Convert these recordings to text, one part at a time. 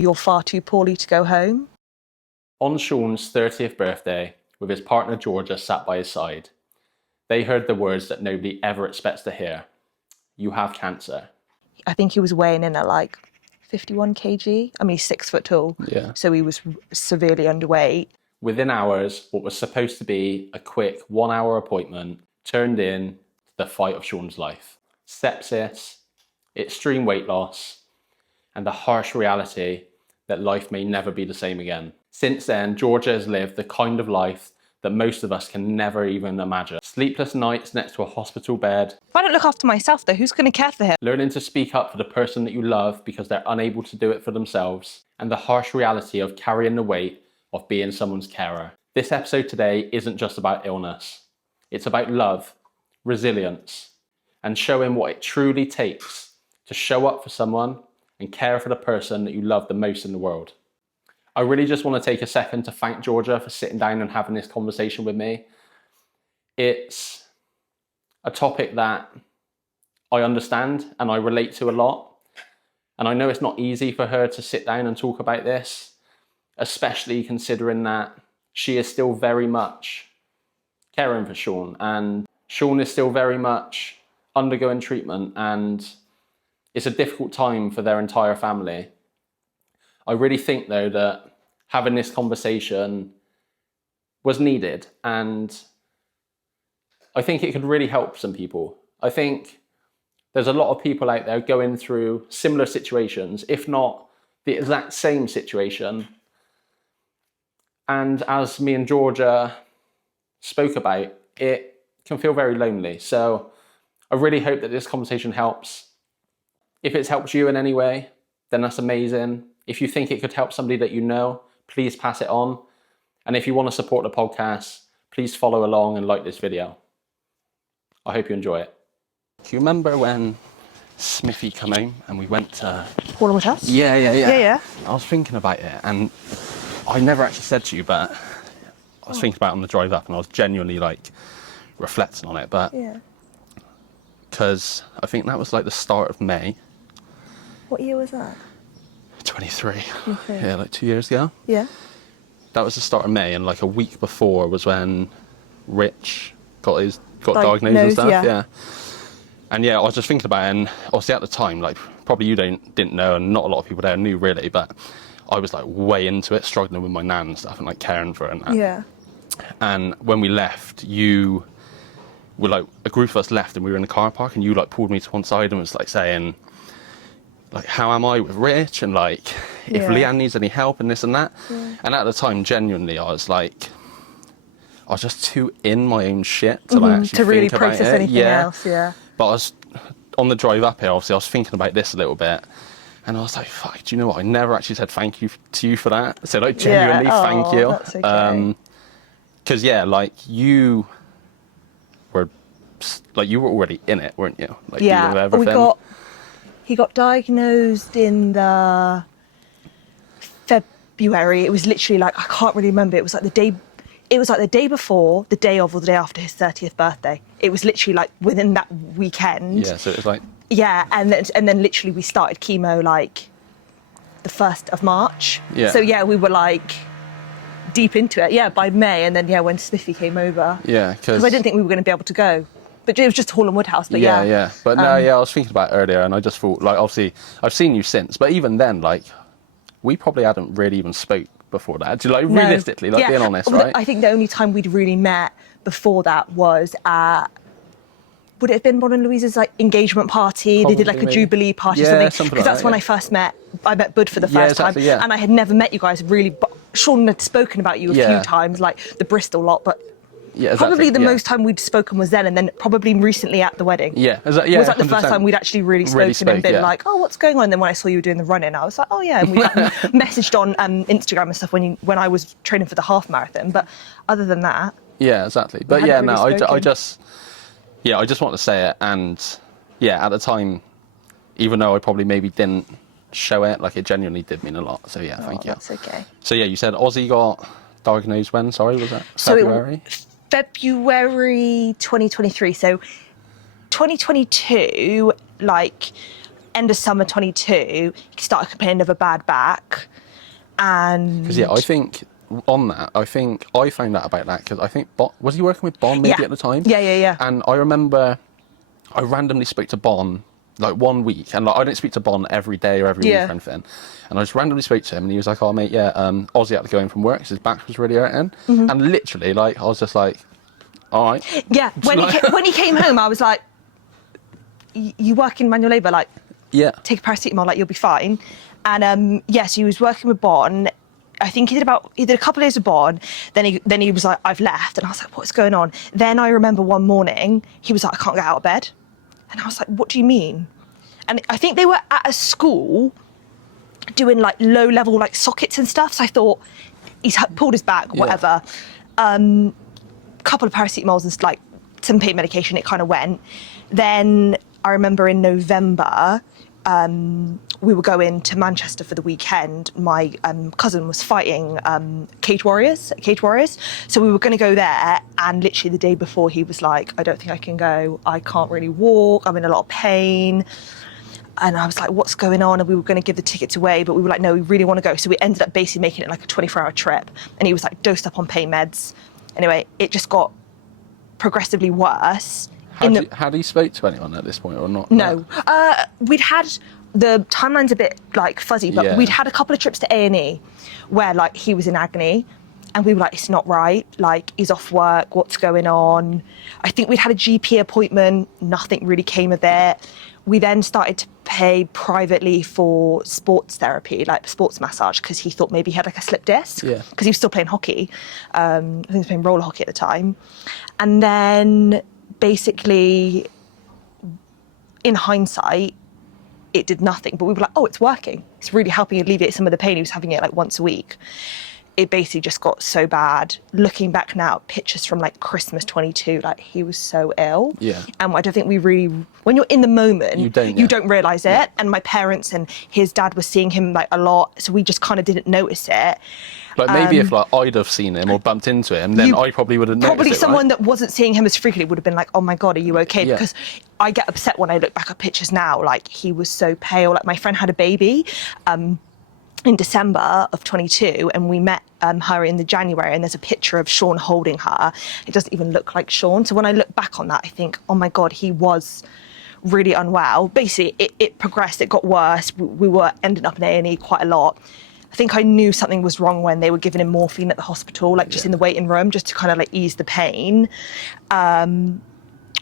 You're far too poorly to go home. On Sean's 30th birthday, with his partner Georgia sat by his side, they heard the words that nobody ever expects to hear. You have cancer. I think he was weighing in at like 51 kg. I mean, he's 6 foot tall. Yeah. So he was severely underweight. Within hours, what was supposed to be a quick 1 hour appointment turned in the fight of Sean's life. Sepsis, extreme weight loss, and the harsh reality that life may never be the same again. Since then, Georgia has lived the kind of life that most of us can never even imagine. Sleepless nights next to a hospital bed. If I don't look after myself though, who's going to care for him? Learning to speak up for the person that you love because they're unable to do it for themselves. And the harsh reality of carrying the weight of being someone's carer. This episode today isn't just about illness. It's about love, resilience, and showing what it truly takes to show up for someone and care for the person that you love the most in the world. I really just want to take a second to thank Georgia for sitting down and having this conversation with me. It's a topic that I understand and I relate to a lot. And I know it's not easy for her to sit down and talk about this, especially considering that she is still very much caring for Sean, and Sean is still very much undergoing treatment, and it's a difficult time for their entire family. I really think though that having this conversation was needed, and I think it could really help some people. I think there's a lot of people out there going through similar situations, if not the exact same situation. And as me and Georgia spoke about, it can feel very lonely. So I really hope that this conversation helps. If it's helped you in any way, then that's amazing. If you think it could help somebody that you know, please pass it on. And if you want to support the podcast, please follow along and like this video. I hope you enjoy it. Do you remember when Smithy came home and we went to... Hornwood House? Yeah. I was thinking about it, and I never actually said to you, but I was thinking about it on the drive up, and I was genuinely like reflecting on it. But because I think that was like the start of May. What year was that? 23. Yeah, like 2 years ago. Yeah. That was the start of May, and like a week before was when Rich got diagnosed and stuff. Yeah. And yeah, I was just thinking about it, and obviously at the time, like probably you didn't know, and not a lot of people there knew really, but I was like way into it, struggling with my nan and stuff, and like caring for her and that. Yeah. And when we left, you were like, a group of us left, and we were in the car park, and you like pulled me to one side and was like saying, like, how am I with Rich, and like if Leanne needs any help and this and that. And at the time, genuinely, I was just too in my own shit to like actually to really think about process it. anything else. Yeah. But I was on the drive up here, obviously I was thinking about this a little bit, and I was like, fuck, do you know what, I never actually said thank you to you for that. So like genuinely thank you. That's okay. Because like you were already in it, weren't you? Like, dealing with everything. He got diagnosed in the February. It was literally like, I can't really remember. It was like the day before, the day of, or the day after his 30th birthday. It was literally like within that weekend. Yeah, so it was like... Yeah, and then literally we started chemo like the 1st of March. Yeah. So yeah, we were like deep into it. Yeah, by May, and then when Smithy came over. Yeah, because I didn't think we were going to be able to go. But it was just Hornwood House, but yeah. But no, I was thinking about it earlier, and I just thought, like, obviously, I've seen you since, but even then, like, we probably hadn't really even spoke before that. Like, realistically, like, being honest, right? I think the only time we'd really met before that was at, would it have been Ron and Louise's, like, engagement party? Probably, they did, like, a Jubilee party or something. Because that's when I first met Bud for the first time. And I had never met you guys, really, but Sean had spoken about you a few times, like, the Bristol lot, but... Yeah, exactly. Probably the most time we'd spoken was then, and then probably recently at the wedding. Yeah, was like the first time we'd actually really spoken and been like, oh, what's going on? And then when I saw you doing the run-in, I was like, oh yeah, and we messaged on Instagram and stuff when I was training for the half marathon. But other than that, yeah, exactly. But yeah, no, I just want to say it, and yeah, at the time, even though I probably maybe didn't show it, like, it genuinely did mean a lot. So yeah, thank you. That's okay. So yeah, you said Ozzy got diagnosed when? Sorry, was that February? February 2023. So 2022, like, end of summer 22, he started complaining of a bad back. And because I think on that, I found out about that because I think was he working with Bon maybe at the time? Yeah. And I remember I randomly spoke to Bon like 1 week, and like, I didn't speak to Bon every day or every week or anything. And I just randomly spoke to him, and he was like, "Oh mate, Ozzy had to go in from work because his back was really hurting." And literally, like, I was just like, "All right." Yeah. When he came home, I was like, "You work in manual labour, like, take a paracetamol, like you'll be fine." And yes, he was working with Bon. I think he did a couple of days with Bon. Then he was like, "I've left," and I was like, "What's going on?" Then I remember one morning he was like, "I can't get out of bed," and I was like, "What do you mean?" And I think they were at a school doing like low level like sockets and stuff. So I thought he's pulled his back, whatever. Couple of paracetamols and like some pain medication. It kind of went. Then I remember in November. We were going to Manchester for the weekend. My cousin was fighting cage warriors. So we were going to go there, and literally the day before he was like, "I don't think I can go. I can't really walk. I'm in a lot of pain." And I was like, "What's going on?" And we were going to give the tickets away, but we were like, "No, we really want to go." So we ended up basically making it like a 24-hour trip. And he was like dosed up on pain meds. Anyway, it just got progressively worse. Had he spoke to anyone at this point or not? No. We'd had, the timeline's a bit like fuzzy, but we'd had a couple of trips to A&E where like he was in agony, and we were like, "It's not right, like he's off work, what's going on?" I think we'd had a GP appointment, nothing really came of it. We then started to pay privately for sports therapy, like sports massage, because he thought maybe he had like a slip disc, because he was still playing hockey. I think he was playing roller hockey at the time. And then basically, in hindsight, it did nothing, but we were like, "Oh, it's working. It's really helping alleviate some of the pain." He was having it like once a week. It basically just got so bad. Looking back now, pictures from like Christmas 22, like he was so ill. Yeah. And I don't think we really, when you're in the moment, you don't realise it. Yeah. And my parents and his dad were seeing him like a lot, so we just kind of didn't notice it. Like maybe if like I'd have seen him or bumped into him, then I probably would have noticed it. Probably someone that wasn't seeing him as frequently would have been like, "Oh my God, are you okay?" Yeah. Because I get upset when I look back at pictures now. Like he was so pale. Like my friend had a baby in December of 22, and we met her in the January, and there's a picture of Sean holding her. It doesn't even look like Sean. So when I look back on that, I think, oh my God, he was really unwell. Basically, it progressed, it got worse. We were ending up in A&E quite a lot. I think I knew something was wrong when they were giving him morphine at the hospital, like just in the waiting room, just to kind of like ease the pain.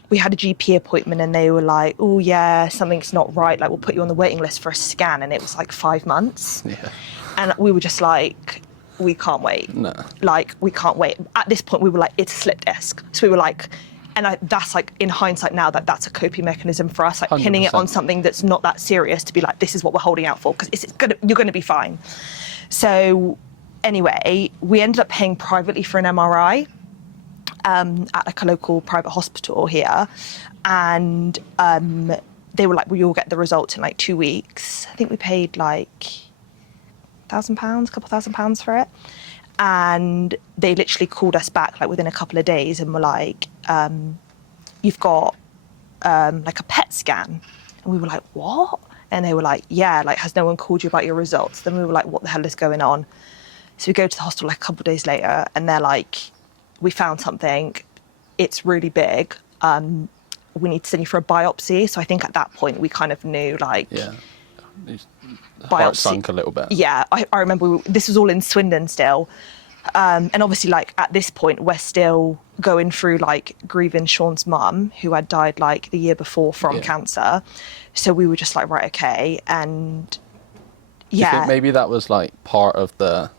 We had a GP appointment, and they were like, "Oh yeah, something's not right. Like we'll put you on the waiting list for a scan," and it was like 5 months. Yeah. And we were just like, "We can't wait. No. Like we can't wait." At this point, we were like, "It's a slip disc." So we were like, that's like in hindsight now that's a coping mechanism for us, like 100%. Pinning it on something that's not that serious to be like, "This is what we're holding out for," because you're gonna be fine. So anyway, we ended up paying privately for an MRI. At like a local private hospital here, and they were like, "Well, you'll get the results in like 2 weeks." I think we paid like £1,000, a couple £1,000 for it, and they literally called us back like within a couple of days and were like, "You've got like a PET scan," and we were like, "What?" And they were like, "Yeah, like has no one called you about your results?" Then we were like, "What the hell is going on?" So we go to the hospital like a couple of days later, and they're like, "We found something, it's really big, we need to send you for a biopsy." So I think at that point we kind of knew like, heart sunk a little bit. Yeah, I remember this was all in Swindon still. And obviously like at this point we're still going through like grieving Sean's mum, who had died like the year before from cancer. So we were just like, right, okay. And Do you think maybe that was like part of the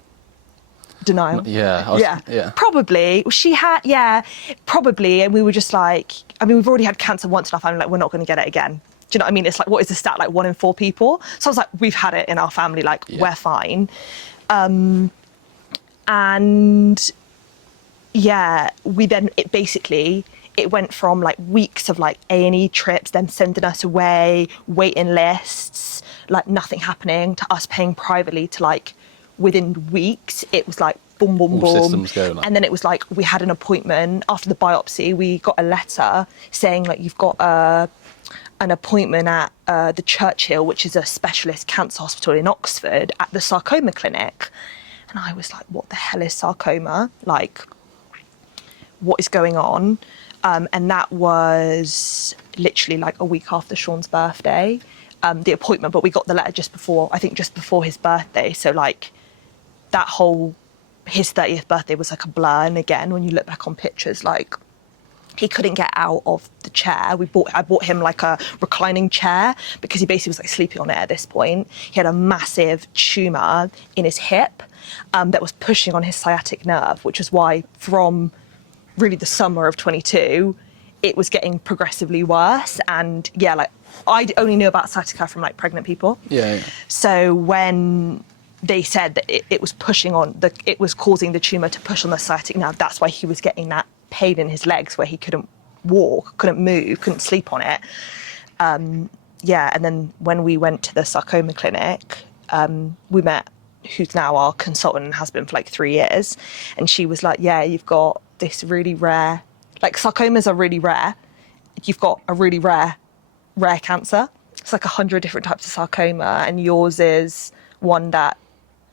denial? Yeah. Probably. She had, probably. And we were just like, I mean, we've already had cancer once in our family, like we're not going to get it again. Do you know what I mean? It's like, what is the stat? Like 1 in 4 people. So I was like, we've had it in our family, like we're fine. And we then, it went from like weeks of like A&E trips, then sending us away, waiting lists, like nothing happening, to us paying privately, to like within weeks, it was like boom, boom, all boom. systems go, like. And then it was like, we had an appointment after the biopsy. We got a letter saying like, you've got an appointment at the Churchill, which is a specialist cancer hospital in Oxford, at the Sarcoma clinic. And I was like, what the hell is sarcoma? Like, what is going on? And that was literally like a week after Sean's birthday, the appointment, but we got the letter just before his birthday. So like his 30th birthday was like a blur. And again, when you look back on pictures, like he couldn't get out of the chair. I bought him like a reclining chair because he basically was like sleeping on it at this point. He had a massive tumour in his hip that was pushing on his sciatic nerve, which is why from really the summer of 22, it was getting progressively worse. And yeah, like I only knew about sciatica from like pregnant people. Yeah. So when they said that it was it was causing the tumour to push on the sciatic nerve, that's why he was getting that pain in his legs where he couldn't walk, couldn't move, couldn't sleep on it. And then when we went to the sarcoma clinic, we met who's now our consultant and has been for like 3 years. And she was like, yeah, you've got this really rare, like sarcomas are really rare. You've got a really rare cancer. It's like 100 different types of sarcoma, and yours is one that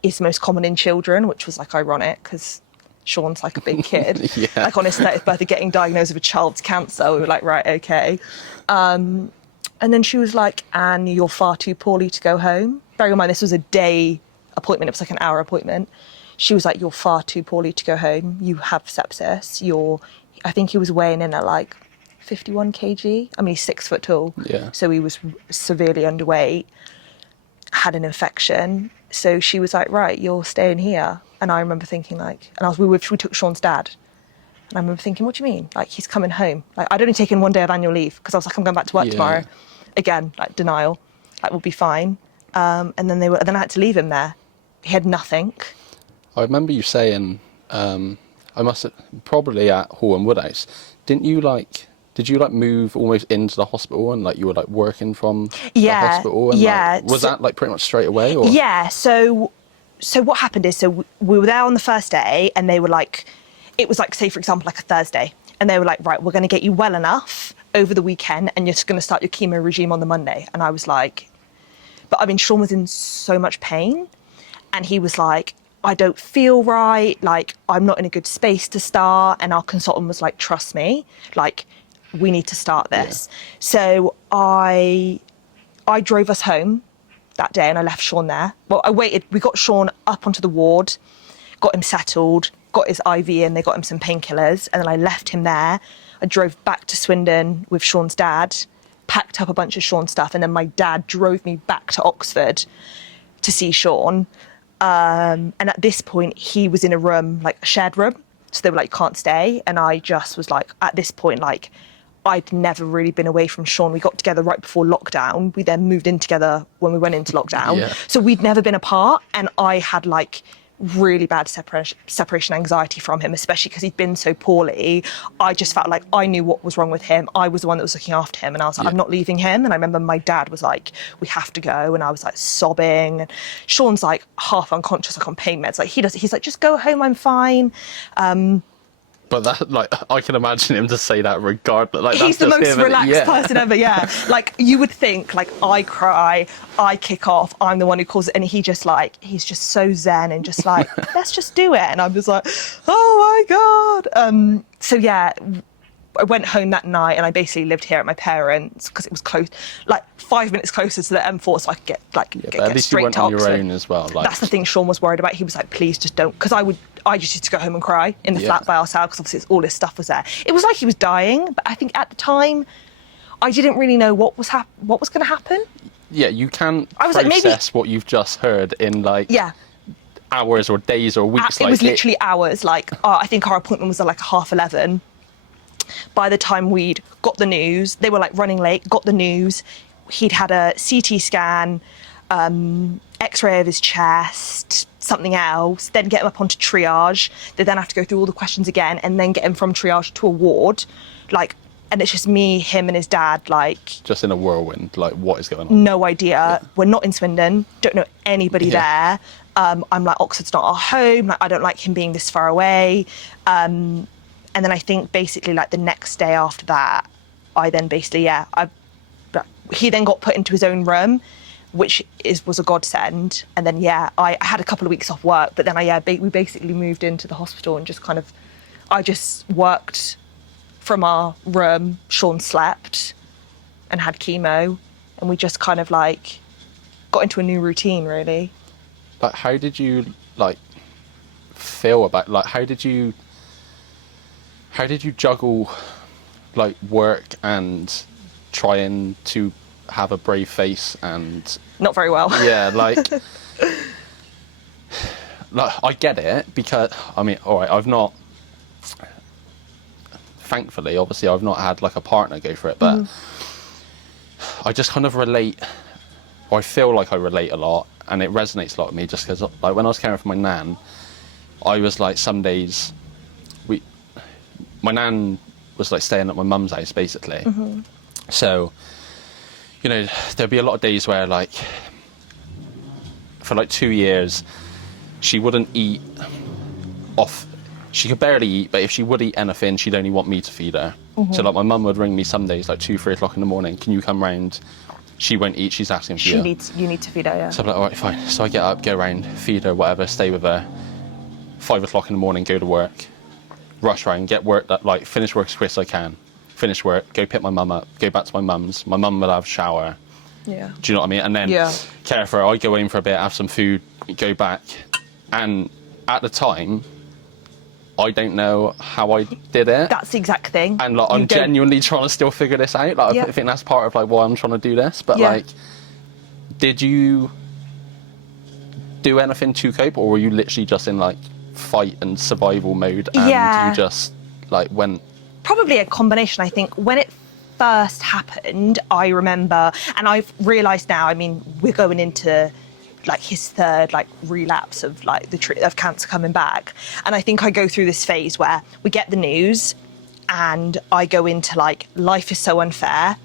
is most common in children, which was like ironic because Sean's like a big kid. Yeah. Like on his 30th birthday, getting diagnosed with a child's cancer. We were like, right, okay. And then she was like, Anne, you're far too poorly to go home. Bearing in mind, this was a day appointment. It was like an hour appointment. She was like, you're far too poorly to go home. You have sepsis. I think he was weighing in at like 51 kg. I mean, he's 6 foot tall. Yeah. So he was severely underweight, had an infection. So she was like, right, you're staying here. And I remember thinking like, we took Sean's dad. And I remember thinking, what do you mean? Like, he's coming home. Like, I'd only taken 1 day of annual leave because I was like, I'm going back to work tomorrow. Again, like denial, like we'll be fine. And then I had to leave him there. He had nothing. I remember you saying, I must have, probably at Hall and Woodhouse, did you move almost into the hospital and like you were like working from the hospital? And, like, was that like pretty much straight away? Or? Yeah, so what happened is, we were there on the first day and they were like, it was like, say for example, like a Thursday. And they were like, right, we're going to get you well enough over the weekend and you're just going to start your chemo regime on the Monday. And I was like, but I mean, Sean was in so much pain and he was like, I don't feel right, like I'm not in a good space to start. And our consultant was like, trust me, like we need to start this. Yeah. So I drove us home that day and I left Sean there. Well, I waited, we got Sean up onto the ward, got him settled, got his IV in, they got him some painkillers, and then I left him there. I drove back to Swindon with Sean's dad, packed up a bunch of Sean's stuff, and then my dad drove me back to Oxford to see Sean. And at this point, he was in a room, like a shared room. So they were like, can't stay. And I just was like, at this point, like, I'd never really been away from Sean. We got together right before lockdown. We then moved in together when we went into lockdown. Yeah. So we'd never been apart. And I had like really bad separation anxiety from him, especially because he'd been so poorly. I just felt like I knew what was wrong with him. I was the one that was looking after him. And I was like, I'm not leaving him. And I remember my dad was like, we have to go. And I was like sobbing. And Sean's like half unconscious, like on pain meds. Like he's like, just go home, I'm fine. But that, like, I can imagine him to say that regardless. Like, he's the most relaxed person ever, yeah. Like, you would think, like, I cry, I kick off, I'm the one who causes it, and he just, like, he's just so zen and just like, let's just do it. And I'm just like, oh my God. So, yeah, I went home that night and I basically lived here at my parents' because it was close, like 5 minutes closer to the M4, so I could get straight to Oxford. On your own as well. Like... That's the thing Sean was worried about. He was like, please just don't, because I just used to go home and cry in the flat by ourselves because obviously all this stuff was there. It was like he was dying, but I think at the time I didn't really know what was going to happen. Yeah, you can't process what you've just heard in like hours or days or weeks. It was literally hours. Like I think our appointment was at like 11:30. By the time we'd got the news, they were like running late, got the news, he'd had a CT scan, x-ray of his chest, something else, then get him up onto triage. They then have to go through all the questions again and then get him from triage to a ward. Like, and it's just me, him and his dad, like... Just in a whirlwind, like what is going on? No idea. We're not in Swindon, don't know anybody there. I'm like, Oxford's not our home. Like, I don't like him being this far away. And then I think basically like the next day after that, I then basically, he then got put into his own room, which was a godsend. And then, I had a couple of weeks off work, but then we basically moved into the hospital and just kind of, I just worked from our room. Sean slept and had chemo, and we just kind of like got into a new routine, really. Like, how did you like feel about, like, how did you juggle like work and trying to have a brave face? And not very well. Yeah, like I get it, because I mean, all right, thankfully, obviously I've not had like a partner go for it, but I just kind of relate, or I feel like I relate a lot, and it resonates a lot with me, just because like when I was caring for my nan, I was like, some days my nan was like staying at my mum's house basically. So, you know, there'd be a lot of days where like for like 2 years she wouldn't eat she could barely eat, but if she would eat anything, she'd only want me to feed her. So like my mum would ring me some days like 2-3 o'clock in the morning, can you come round? She won't eat, she's asking for you. You need to feed her, yeah. So I'm like, all right, fine. So I get up, go around, feed her, whatever, stay with her. 5 o'clock in the morning, go to work, rush around, get work, like finish work as quick as I can. Finish work, go pick my mum up, go back to my mum's. My mum would have a shower. Yeah. Do you know what I mean? And then care for her. I'd go in for a bit, have some food, go back. And at the time, I don't know how I did it. That's the exact thing. And like, I'm genuinely trying to still figure this out. Like, I think that's part of like why I'm trying to do this. But like, did you do anything to cope, or were you literally just in like fight and survival mode, and you just like went? Probably a combination. I think when it first happened, I remember, and I've realised now, I mean, we're going into like his third like relapse of like of cancer coming back, and I think I go through this phase where we get the news and I go into like, life is so unfair,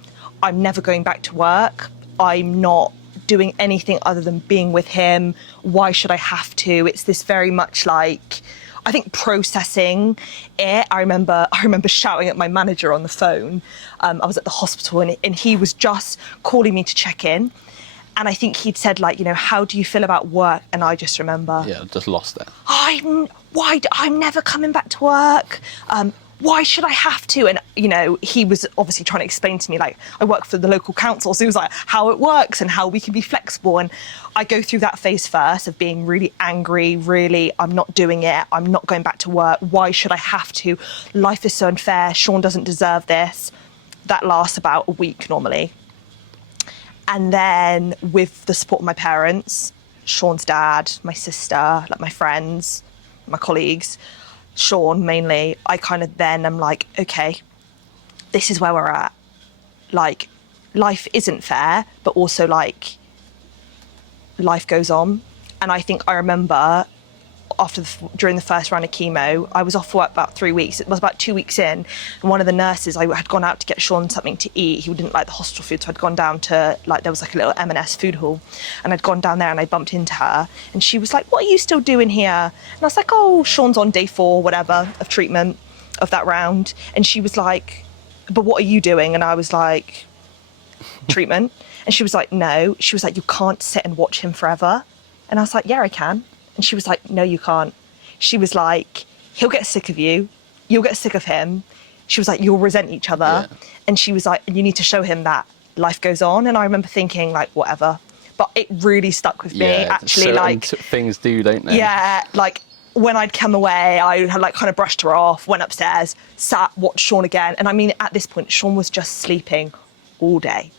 I'm never going back to work, I'm not doing anything other than being with him, why should I have to? It's this very much like, I think, processing it. I remember shouting at my manager on the phone. I was at the hospital and he was just calling me to check in. And I think he'd said, like, you know, how do you feel about work? And I just remember... Yeah, just lost it. I'm never coming back to work. Why should I have to? And, you know, he was obviously trying to explain to me, like, I work for the local council. So he was like, how it works and how we can be flexible. And I go through that phase first of being really angry, really, I'm not doing it. I'm not going back to work. Why should I have to? Life is so unfair. Sean doesn't deserve this. That lasts about a week normally. And then with the support of my parents, Sean's dad, my sister, like my friends, my colleagues, Sean mainly, I kind of then am like, okay, this is where we're at. Like, life isn't fair, but also like, life goes on. And I think I remember during the first round of chemo, I was off work about 3 weeks. It was about 2 weeks in, and one of the nurses, I had gone out to get Sean something to eat. He didn't like the hospital food, so I'd gone down to, like, there was like a little M&S food hall, and I'd gone down there and I bumped into her, and she was like, what are you still doing here? And I was like, oh, Sean's on day 4, whatever, of treatment, of that round. And she was like, but what are you doing? And I was like, treatment. And she was like, no. She was like, you can't sit and watch him forever. And I was like, yeah, I can. And she was like, no, you can't. She was like, he'll get sick of you. You'll get sick of him. She was like, you'll resent each other. Yeah. And she was like, you need to show him that life goes on. And I remember thinking, like, whatever. But it really stuck with me, actually. Like, things do, don't they? Yeah, like, when I'd come away, I had like kind of brushed her off, went upstairs, sat, watched Sean again. And I mean, at this point, Sean was just sleeping all day.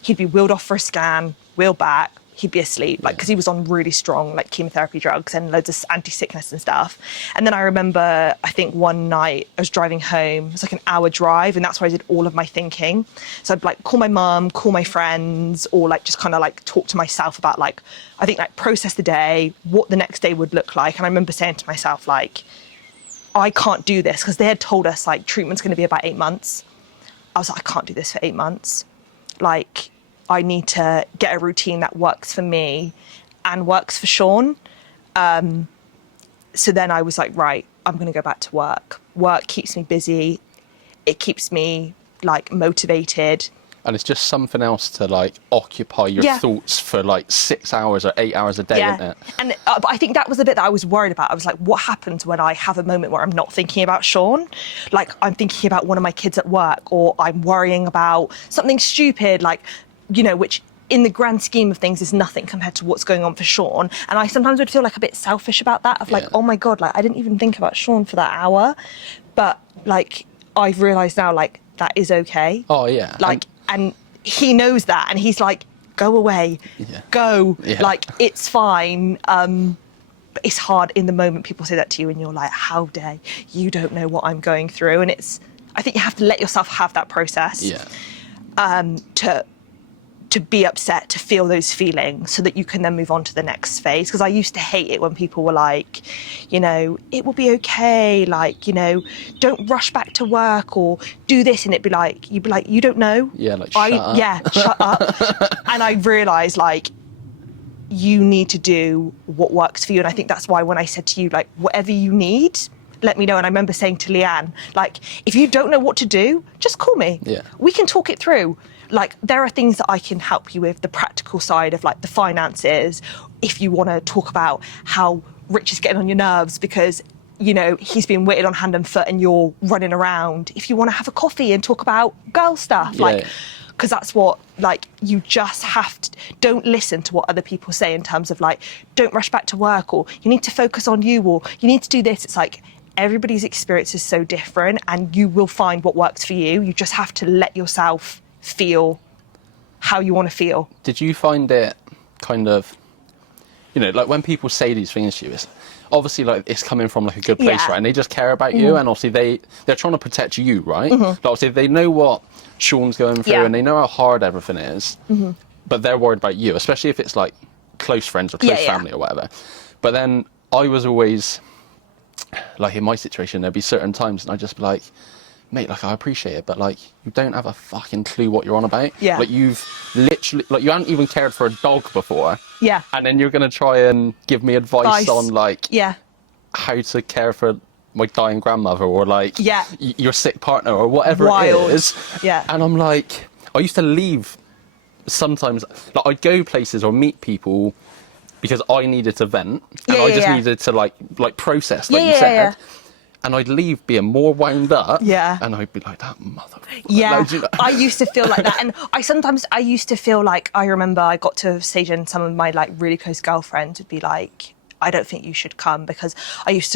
He'd be wheeled off for a scan, wheeled back, he'd be asleep, like, because he was on really strong like chemotherapy drugs and loads of anti-sickness and stuff. And then I remember, I think one night I was driving home, it was like an hour drive, and that's where I did all of my thinking. So I'd like call my mum, call my friends, or like just kind of like talk to myself about like, I think like process the day, what the next day would look like. And I remember saying to myself, like, I can't do this, because they had told us like treatment's going to be about 8 months. I was like, I can't do this for 8 months. Like, I need to get a routine that works for me and works for Sean. So then I was like, right, I'm going to go back to work. Work keeps me busy. It keeps me like motivated. And it's just something else to like occupy your thoughts for like 6 hours or 8 hours a day, isn't it? And but I think that was the bit that I was worried about. I was like, what happens when I have a moment where I'm not thinking about Sean? Like I'm thinking about one of my kids at work, or I'm worrying about something stupid, like, you know, which in the grand scheme of things is nothing compared to what's going on for Sean. And I sometimes would feel like a bit selfish about that, of like, oh my God, like I didn't even think about Sean for that hour. But like, I've realised now, like, that is okay. Oh yeah. Like, and he knows that, and he's like, go away, go, like, it's fine. But it's hard in the moment. People say that to you and you're like, how dare you, don't know what I'm going through. And I think you have to let yourself have that process to be upset, to feel those feelings, so that you can then move on to the next phase. Because I used to hate it when people were like, you know, it will be okay, like, you know, don't rush back to work or do this, and you'd be like, you don't know. Yeah, like, shut up. Yeah, shut up. And I realised, like, you need to do what works for you. And I think that's why when I said to you, like, whatever you need, let me know. And I remember saying to Leanne, like, if you don't know what to do, just call me. Yeah. We can talk it through. Like, there are things that I can help you with, the practical side of like the finances. If you want to talk about how Rich is getting on your nerves because, you know, he's been waited on hand and foot and you're running around. If you want to have a coffee and talk about girl stuff, like, because that's what, like, you just have to, don't listen to what other people say in terms of like, don't rush back to work, or you need to focus on you, or you need to do this. It's like, everybody's experience is so different, and you will find what works for you. You just have to let yourself feel how you want to feel. Did you find it kind of, you know, like when people say these things to you, it's obviously like it's coming from like a good place, right? And they just care about you, and obviously they're trying to protect you, right? Like obviously they know what Sean's going through and they know how hard everything is, but they're worried about you, especially if it's like close friends or close family or whatever. But then I was always like, in my situation, there'd be certain times and I'd just be like, mate, like, I appreciate it, but like, you don't have a fucking clue what you're on about. Yeah. Like, you've literally, like, you haven't even cared for a dog before. Yeah. And then you're going to try and give me advice on, like, how to care for my dying grandmother, or like, your sick partner, or whatever it is. Yeah. And I'm like, I used to leave sometimes, like, I'd go places or meet people because I needed to vent, and I just needed to, like process, like you said. And I'd leave being more wound up. Yeah. And I'd be like, that motherfucker. Yeah. I used to feel like that. And I used to feel like, I remember I got to a stage and some of my like really close girlfriends would be like, I don't think you should come, because I used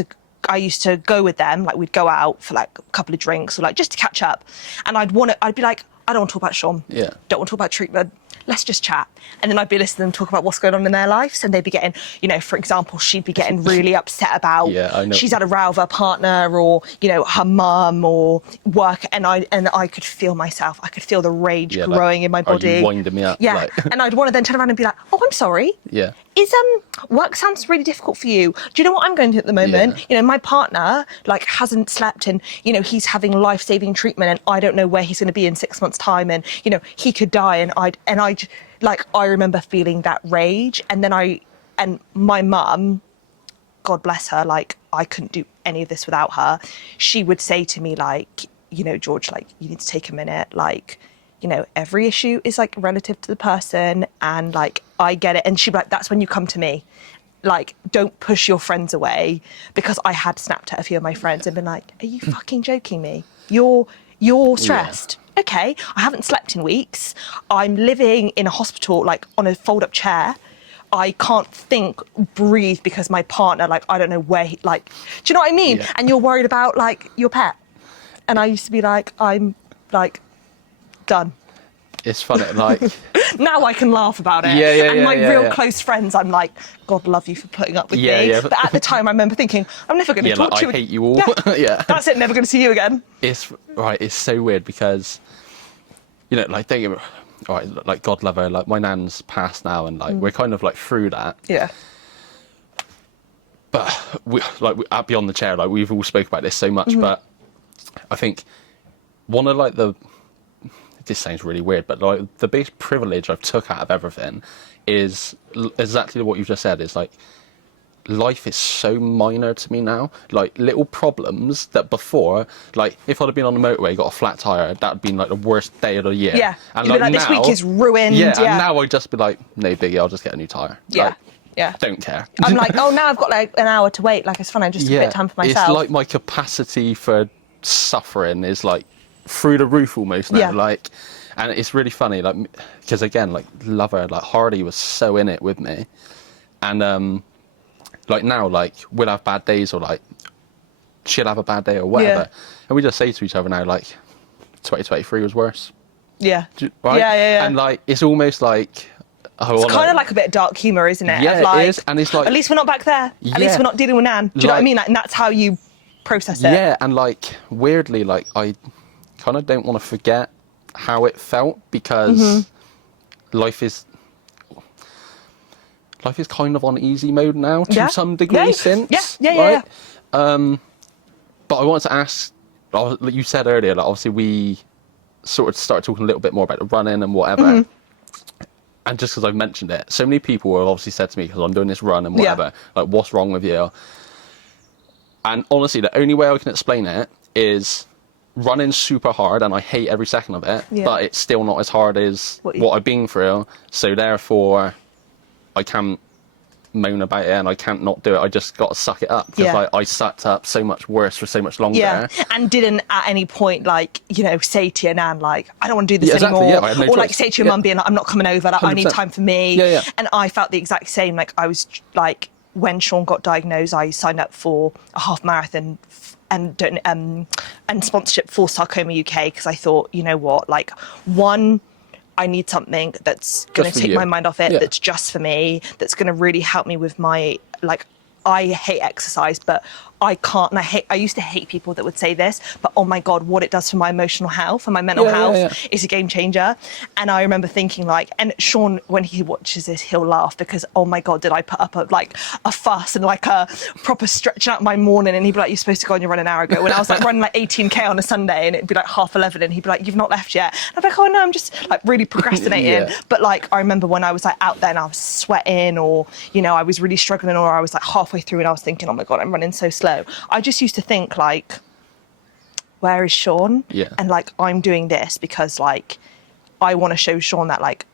to go with them, like we'd go out for like a couple of drinks or like just to catch up. And I'd be like, I don't want to talk about Sean. Yeah. Don't want to talk about treatment. Let's just chat. And then I'd be listening to them talk about what's going on in their lives, and they'd be getting, you know, for example, she'd be getting really upset about she's had a row with her partner, or, you know, her mum, or work, and I could feel myself. I could feel the rage growing in my body. Are you winding me up? Yeah. Like. And I'd want to then turn around and be like, oh, I'm sorry. Yeah. Is work sounds really difficult for you. Do you know what I'm going through at the moment? Yeah. You know, my partner like hasn't slept, and, you know, he's having life-saving treatment, and I don't know where he's going to be in 6 months' time, and, you know, he could die, and I remember feeling that rage. And then my mum, God bless her, like, I couldn't do any of this without her. She would say to me, like, you know, George, like, you need to take a minute, like, you know, every issue is like relative to the person, and like, I get it. And she'd be like, that's when you come to me. Like, don't push your friends away, because I had snapped at a few of my friends and been like, are you fucking joking me? You're stressed. Yeah. Okay, I haven't slept in weeks. I'm living in a hospital, like on a fold-up chair. I can't think, breathe, because my partner, like, I don't know where he, like, do you know what I mean? Yeah. And you're worried about like your pet. And I used to be like, I'm like, done. It's funny, like... Now I can laugh about it. And my real close friends, I'm like, God love you for putting up with me. Yeah. But at the time, I remember thinking, I'm never going to talk to you. I hate you all. That's it, never going to see you again. It's so weird, because, you know, like, like, God love her, like, my nan's passed now, and like, we're kind of like through that. Yeah. But we at Beyond the Chair, like, we've all spoke about this so much, but I think one of like this sounds really weird, but like the biggest privilege I've took out of everything is exactly what you've just said. Is like, life is so minor to me now. Like, little problems that before, like, if I'd have been on the motorway, got a flat tyre, that'd been like the worst day of the year. Yeah. And You'd be like, now, this week is ruined. Yeah, and now I'd just be like, no biggie, I'll just get a new tyre. Yeah. Like, yeah. Don't care. I'm like, oh, now I've got like an hour to wait. Like, it's fine. I just a bit of time for myself. It's like my capacity for suffering is like through the roof almost now. Yeah. Like, and it's really funny, like, because again, like, love her, like, Hardy was so in it with me. And, like, now, like, we'll have bad days, or, like, she'll have a bad day or whatever. Yeah. And we just say to each other now, like, 2023 was worse. Yeah. Right? Yeah. And, like, it's almost like... It's kind of like a bit of dark humour, isn't it? Yeah, like, it is. And it's like... At least we're not back there. At least we're not dealing with Nan. Do you know what I mean? Like, and that's how you process it. Yeah, and, like, weirdly, like, I kind of don't want to forget how it felt, because life is kind of on easy mode now to some degree since. Yeah. But I wanted to ask, like you said earlier, like, obviously we sort of started talking a little bit more about the running and whatever. And just because I've mentioned it, so many people have obviously said to me, because I'm doing this run and whatever, like, what's wrong with you? And honestly, the only way I can explain it is running's super hard, and I hate every second of it, but it's still not as hard as what I've been through. So therefore, I can't moan about it, and I can't not do it. I just got to suck it up, because like, I sucked up so much worse for so much longer. Yeah, and didn't at any point, like, you know, say to your nan, like, I don't want to do this anymore. I had no or choice. like say to your mum, being like, I'm not coming over, like, 100%. I need time for me. And I felt the exact same. Like, I was like, when Sean got diagnosed, I signed up for a half marathon and sponsorship for Sarcoma UK, because I thought, you know what, like, one, I need something that's going to take my mind off it, that's just for me, that's going to really help me with my, like, I hate exercise, but I can't, and I used to hate people that would say this, but oh my God, what it does for my emotional health and my mental health is a game changer. And I remember thinking, like, and Sean, when he watches this, he'll laugh, because oh my God, did I put up a fuss and like a proper stretch out my morning, and he'd be like, you're supposed to go on your run an hour ago, when I was like running like 18k on a Sunday, and it'd be like 11:30, and he'd be like, you've not left yet. And I'd be like, oh no, I'm just like really procrastinating. But like, I remember when I was like out there and I was sweating, or, you know, I was really struggling, or I was like halfway through and I was thinking, oh my God, I'm running so slow. I just used to think, like, where is Sean? And like, I'm doing this because, like, I want to show Sean that, like,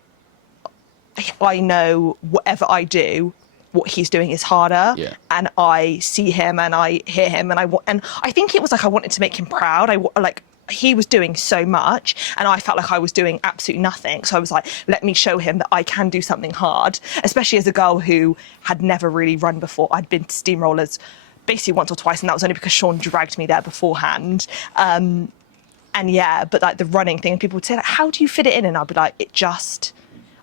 I know whatever I do, what he's doing is harder. And I see him and I hear him, and I think it was like, I wanted to make him proud. He was doing so much, and I felt like I was doing absolutely nothing. So I was like, let me show him that I can do something hard, especially as a girl who had never really run before. I'd been to steamrollers basically once or twice, and that was only because Sean dragged me there beforehand. And yeah, but like the running thing, and people would say, like, how do you fit it in? And I'd be like,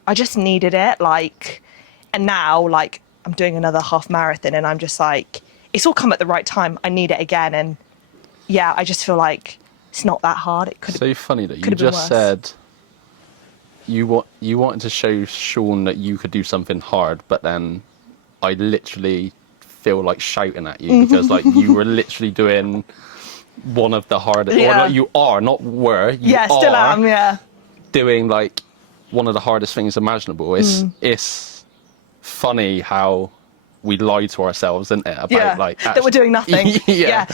I just needed it. Like, and now, like, I'm doing another half marathon, and I'm just like, it's all come at the right time. I need it again. And yeah, I just feel like it's not that hard. It could. So funny that you just said you wanted to show Sean that you could do something hard, but then I literally feel like shouting at you, because like, you were literally doing one of the hardest, or like, you are, not were, you still am, doing like one of the hardest things imaginable. It's funny how we lie to ourselves, isn't it? About like, that we're doing nothing.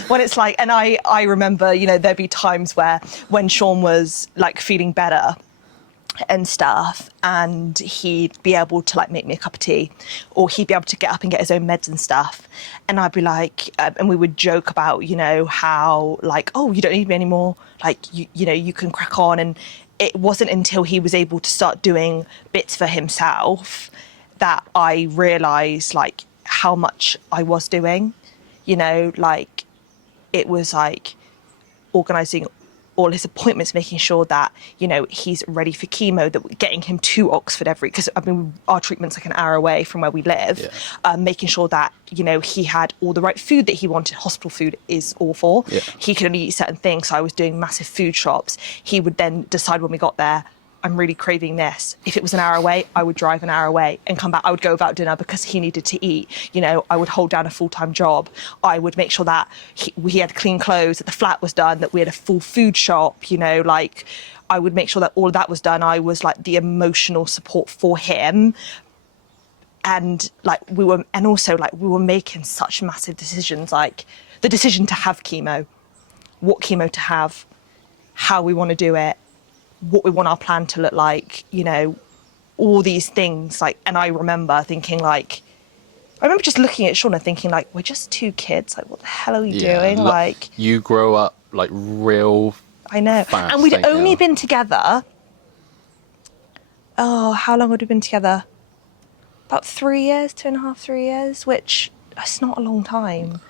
When it's like, and I remember, you know, there'd be times where when Sean was like feeling better and stuff, and he'd be able to like make me a cup of tea, or he'd be able to get up and get his own meds and stuff, and I'd be like, and we would joke about, you know, how like, oh, you don't need me anymore, like, you know, you can crack on. And it wasn't until he was able to start doing bits for himself that I realised like how much I was doing, you know, like, it was like organising all his appointments, making sure that, you know, he's ready for chemo, that getting him to Oxford because I mean, our treatment's like an hour away from where we live, making sure that, you know, he had all the right food that he wanted. Hospital food is awful. He could only eat certain things, so I was doing massive food shops. He would then decide when we got there, I'm really craving this. If it was an hour away, I would drive an hour away and come back. I would go without dinner because he needed to eat. You know, I would hold down a full-time job. I would make sure that he had clean clothes, that the flat was done, that we had a full food shop, you know, like, I would make sure that all of that was done. I was like the emotional support for him and like we were making such massive decisions, like the decision to have chemo, what chemo to have, how we want to do it, what we want our plan to look like, you know, all these things. Like, and I remember thinking like, I remember just looking at Sean and thinking like, we're just two kids. Like, what the hell are we doing? Like, you grow up like real. I know. Fast, and we'd only been together. Oh, how long had we been together? About 3 years, 2.5, 3 years, which that's not a long time.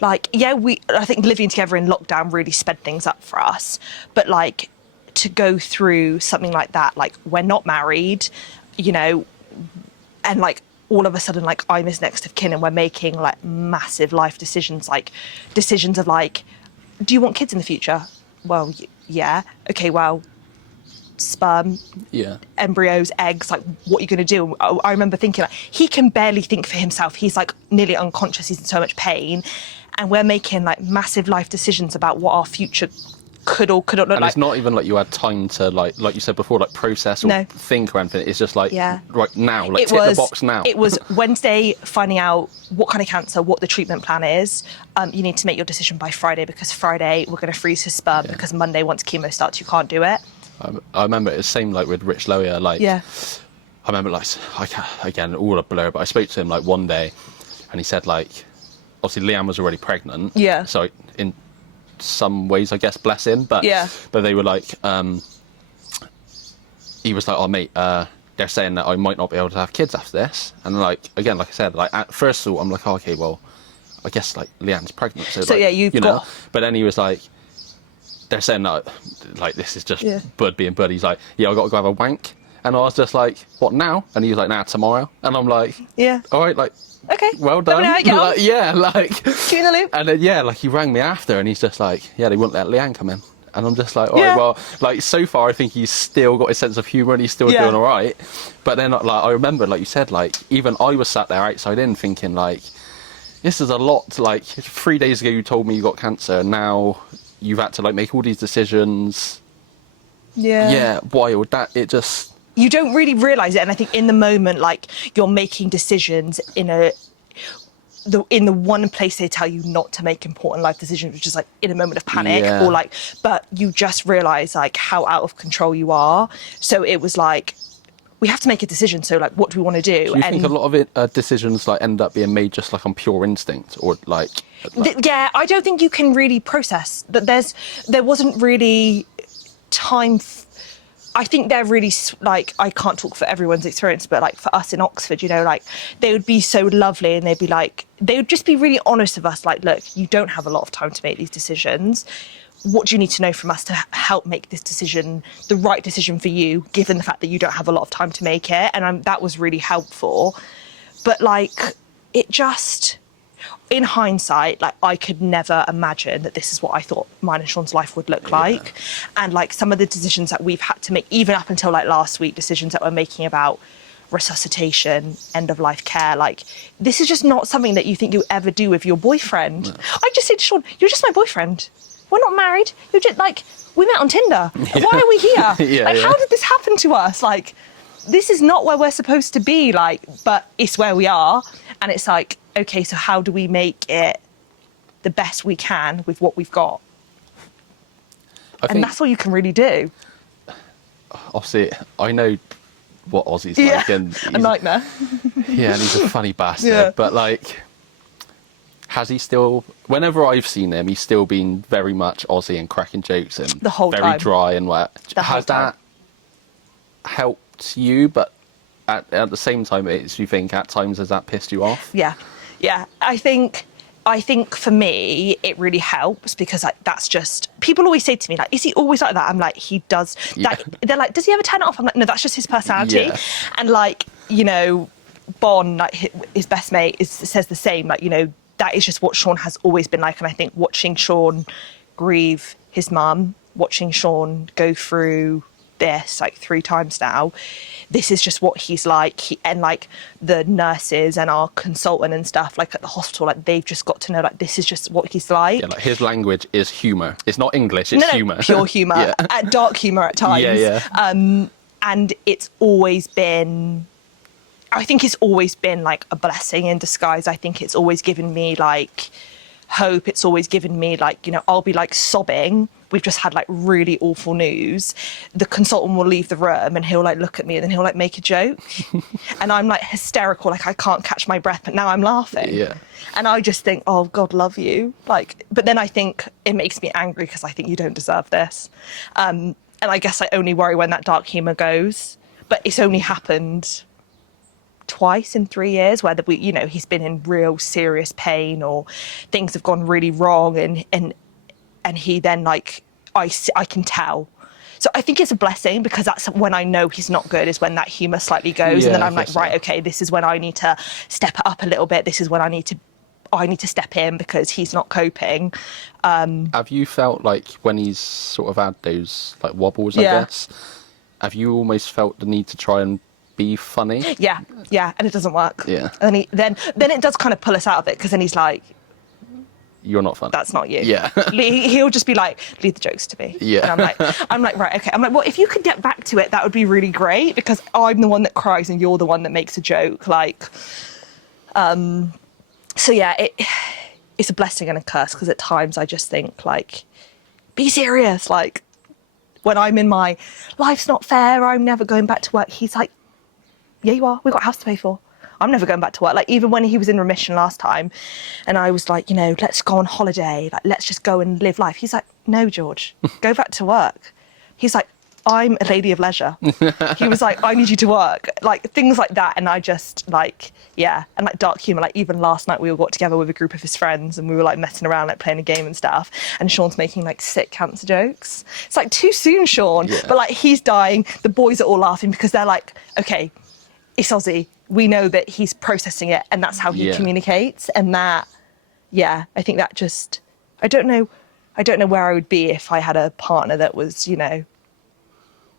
Like, yeah, I think living together in lockdown really sped things up for us. But like, to go through something like that, like we're not married, you know, and like all of a sudden, like I'm his next of kin and we're making like massive life decisions, like decisions of like, do you want kids in the future? Well, yeah. Okay, well, sperm, embryos, eggs, like what are you going to do? I remember thinking like, he can barely think for himself. He's like nearly unconscious. He's in so much pain. And we're making like massive life decisions about what our future could or couldn't look like. And it's not even like you had time to like you said before, like process or think or anything. It's just like right now, like tick the box now. It was Wednesday finding out what kind of cancer, what the treatment plan is. You need to make your decision by Friday because Friday we're going to freeze his sperm because Monday once chemo starts you can't do it. I remember it's the same like with Rich Lawyer. Like I remember like again all a blur, but I spoke to him like one day, and he said like obviously Leanne was already pregnant. Yeah. So in some ways, I guess, bless him. But but they were like, he was like, oh mate, they're saying that I might not be able to have kids after this. And like again, like I said, like at first thought, I'm like, oh, okay, well, I guess like Leanne's pregnant. So like, yeah, you know. But then he was like, they're saying that like this is just Bud being Bud. He's like, yeah, I got to go have a wank. And I was just like, what now? And he was like, nah, tomorrow. And I'm like, all right, like. Okay. Well done. Like, keep in the loop. And then like he rang me after, and he's just like, yeah, they wouldn't let Leanne come in. And I'm just like, all right, well, like so far, I think he's still got his sense of humour and he's still doing all right. But then, like I remember, like you said, like even I was sat there outside in thinking, like, this is a lot. Like 3 days ago, you told me you got cancer, and now you've had to like make all these decisions. Yeah. Why would that? It just. You don't really realise it, and I think in the moment, like you're making decisions in the one place they tell you not to make important life decisions, which is like in a moment of panic or like, but you just realise like how out of control you are. So it was like, we have to make a decision. So like, what do we want to do? Do you think a lot of it decisions like end up being made just like on pure instinct or like? Yeah, I don't think you can really process that. There wasn't really time. I think they're really, like, I can't talk for everyone's experience, but like for us in Oxford, you know, like they would be so lovely and they'd be like, they would just be really honest with us. Like, look, you don't have a lot of time to make these decisions. What do you need to know from us to help make this decision the right decision for you, given the fact that you don't have a lot of time to make it? And that was really helpful. But like, it just, in hindsight, like I could never imagine that this is what I thought mine and Sean's life would look like. And like some of the decisions that we've had to make, even up until like last week, decisions that we're making about resuscitation, end of life care, like this is just not something that you think you ever do with your boyfriend. I just said to Sean, you're just my boyfriend. We're not married. You're just like, we met on Tinder. Why are we here? How did this happen to us? Like, this is not where we're supposed to be, like, but it's where we are. And it's like, okay, so how do we make it the best we can with what we've got? And that's all you can really do. Obviously, I know what Ozzy's like. And a nightmare. And he's a funny bastard. But, like, has he still... Whenever I've seen him, he's still been very much Ozzy and cracking jokes and the whole very time. Dry and wet. Has that helped you? But at the same time, do you think at times has that pissed you off? Yeah. I think for me, it really helps because like that's just, people always say to me, like, is he always like that? I'm like, he does. They're like, does he ever turn it off? I'm like, no, that's just his personality. Yeah. And like, you know, Bon, like his best mate, says the same. Like, you know, that is just what Sean has always been like. And I think watching Sean grieve his mum, watching Sean go through this like 3 times now, this is just what he's like. And like the nurses and our consultant and stuff like at the hospital, like they've just got to know like this is just what he's like. Yeah, like his language is humour. It's not English, it's humour. Pure humour. Dark humour at times. And it's always been I think it's always been like a blessing in disguise. I think it's always given me like hope. It's always given me like, you know, I'll be like sobbing. We've just had like really awful news. The consultant will leave the room and he'll like look at me and then he'll like make a joke. And I'm like hysterical, like I can't catch my breath, but now I'm laughing. Yeah. And I just think, oh, God love you. Like, but then I think it makes me angry because I think you don't deserve this. And I guess I only worry when that dark humour goes. But it's only happened twice in 3 years where you know, he's been in real serious pain or things have gone really wrong and he then like, I can tell. So I think it's a blessing because that's when I know he's not good, is when that humour slightly goes. And then I'm like, right, okay, this is when I need to step it up a little bit. This is when I need to step in because he's not coping. Have you felt like when he's sort of had those like wobbles, I guess, have you almost felt the need to try and be funny? Yeah, and it doesn't work. Yeah. And then it does kind of pull us out of it because then he's like, you're not funny. That's not you. Yeah. He'll just be like, leave the jokes to me. Yeah. And I'm like, right, okay. I'm like, well, if you could get back to it, that would be really great because I'm the one that cries and you're the one that makes a joke. Like, so yeah, it's a blessing and a curse because at times I just think like, be serious. Like when I'm in my life's not fair, I'm never going back to work. He's like, yeah, you are. We've got a house to pay for. I'm never going back to work. Like even when he was in remission last time and I was like, you know, let's go on holiday. Like, let's just go and live life. He's like, no, George, go back to work. He's like, I'm a lady of leisure. He was like, I need you to work. Like things like that. And I just like, yeah. And like dark humour, like even last night we all got together with a group of his friends and we were like messing around, like playing a game and stuff. And Sean's making like sick cancer jokes. It's like too soon, Sean. Yeah. But like he's dying. The boys are all laughing because they're like, okay, it's Ozzy. We know that he's processing it and that's how he communicates. And that, yeah, I think that just, I don't know where I would be if I had a partner that was, you know,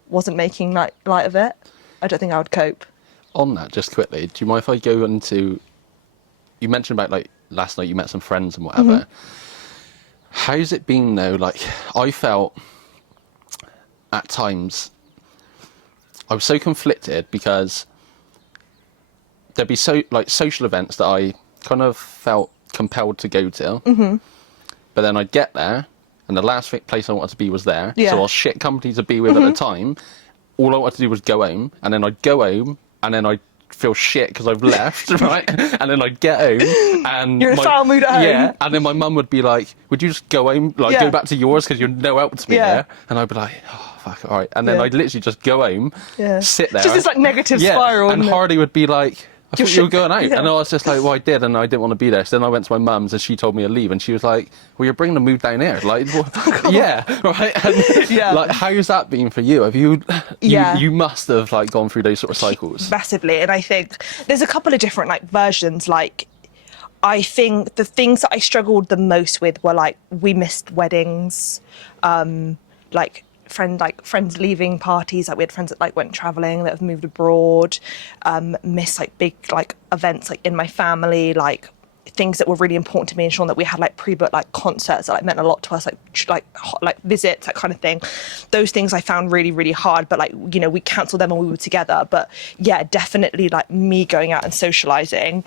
wasn't making light of it. I don't think I would cope. On that, just quickly, do you mind if I go into, you mentioned about like last night you met some friends and whatever. Mm-hmm. How's it been though? Like I felt at times, I was so conflicted because there'd be social events that I kind of felt compelled to go to, but then I'd get there, and the last place I wanted to be was there. Yeah. So I was shit company to be with at the time. All I wanted to do was go home, and then I'd go home, and then I'd feel shit because I've left, right? And then I'd get home, and you're in a foul mood at home. Yeah, and then my mum would be like, "Would you just go home, like go back to yours because you're no help to me there?" And I'd be like, "Oh fuck, all right." And then I'd literally just go home, sit there, just this like negative spiral. And Hardy would be like, I thought you were going out. And I was just like, well, I did, and I didn't want to be there. So then I went to my mum's, and she told me to leave, and she was like, well, you're bringing the mood down here. Like, well, yeah, right? And, like, how's that been for you? Have you must have, like, gone through those sort of cycles. Massively, and I think there's a couple of different, like, versions. Like, I think the things that I struggled the most with were, like, we missed weddings, friends leaving parties. Like we had friends that like went traveling, that have moved abroad, missed like big like events like in my family, like things that were really important to me and Sean, that we had like pre-booked like concerts that like meant a lot to us, like visits, that kind of thing. Those things I found really, really hard, but like, you know, we cancelled them when we were together. But yeah, definitely like me going out and socialising,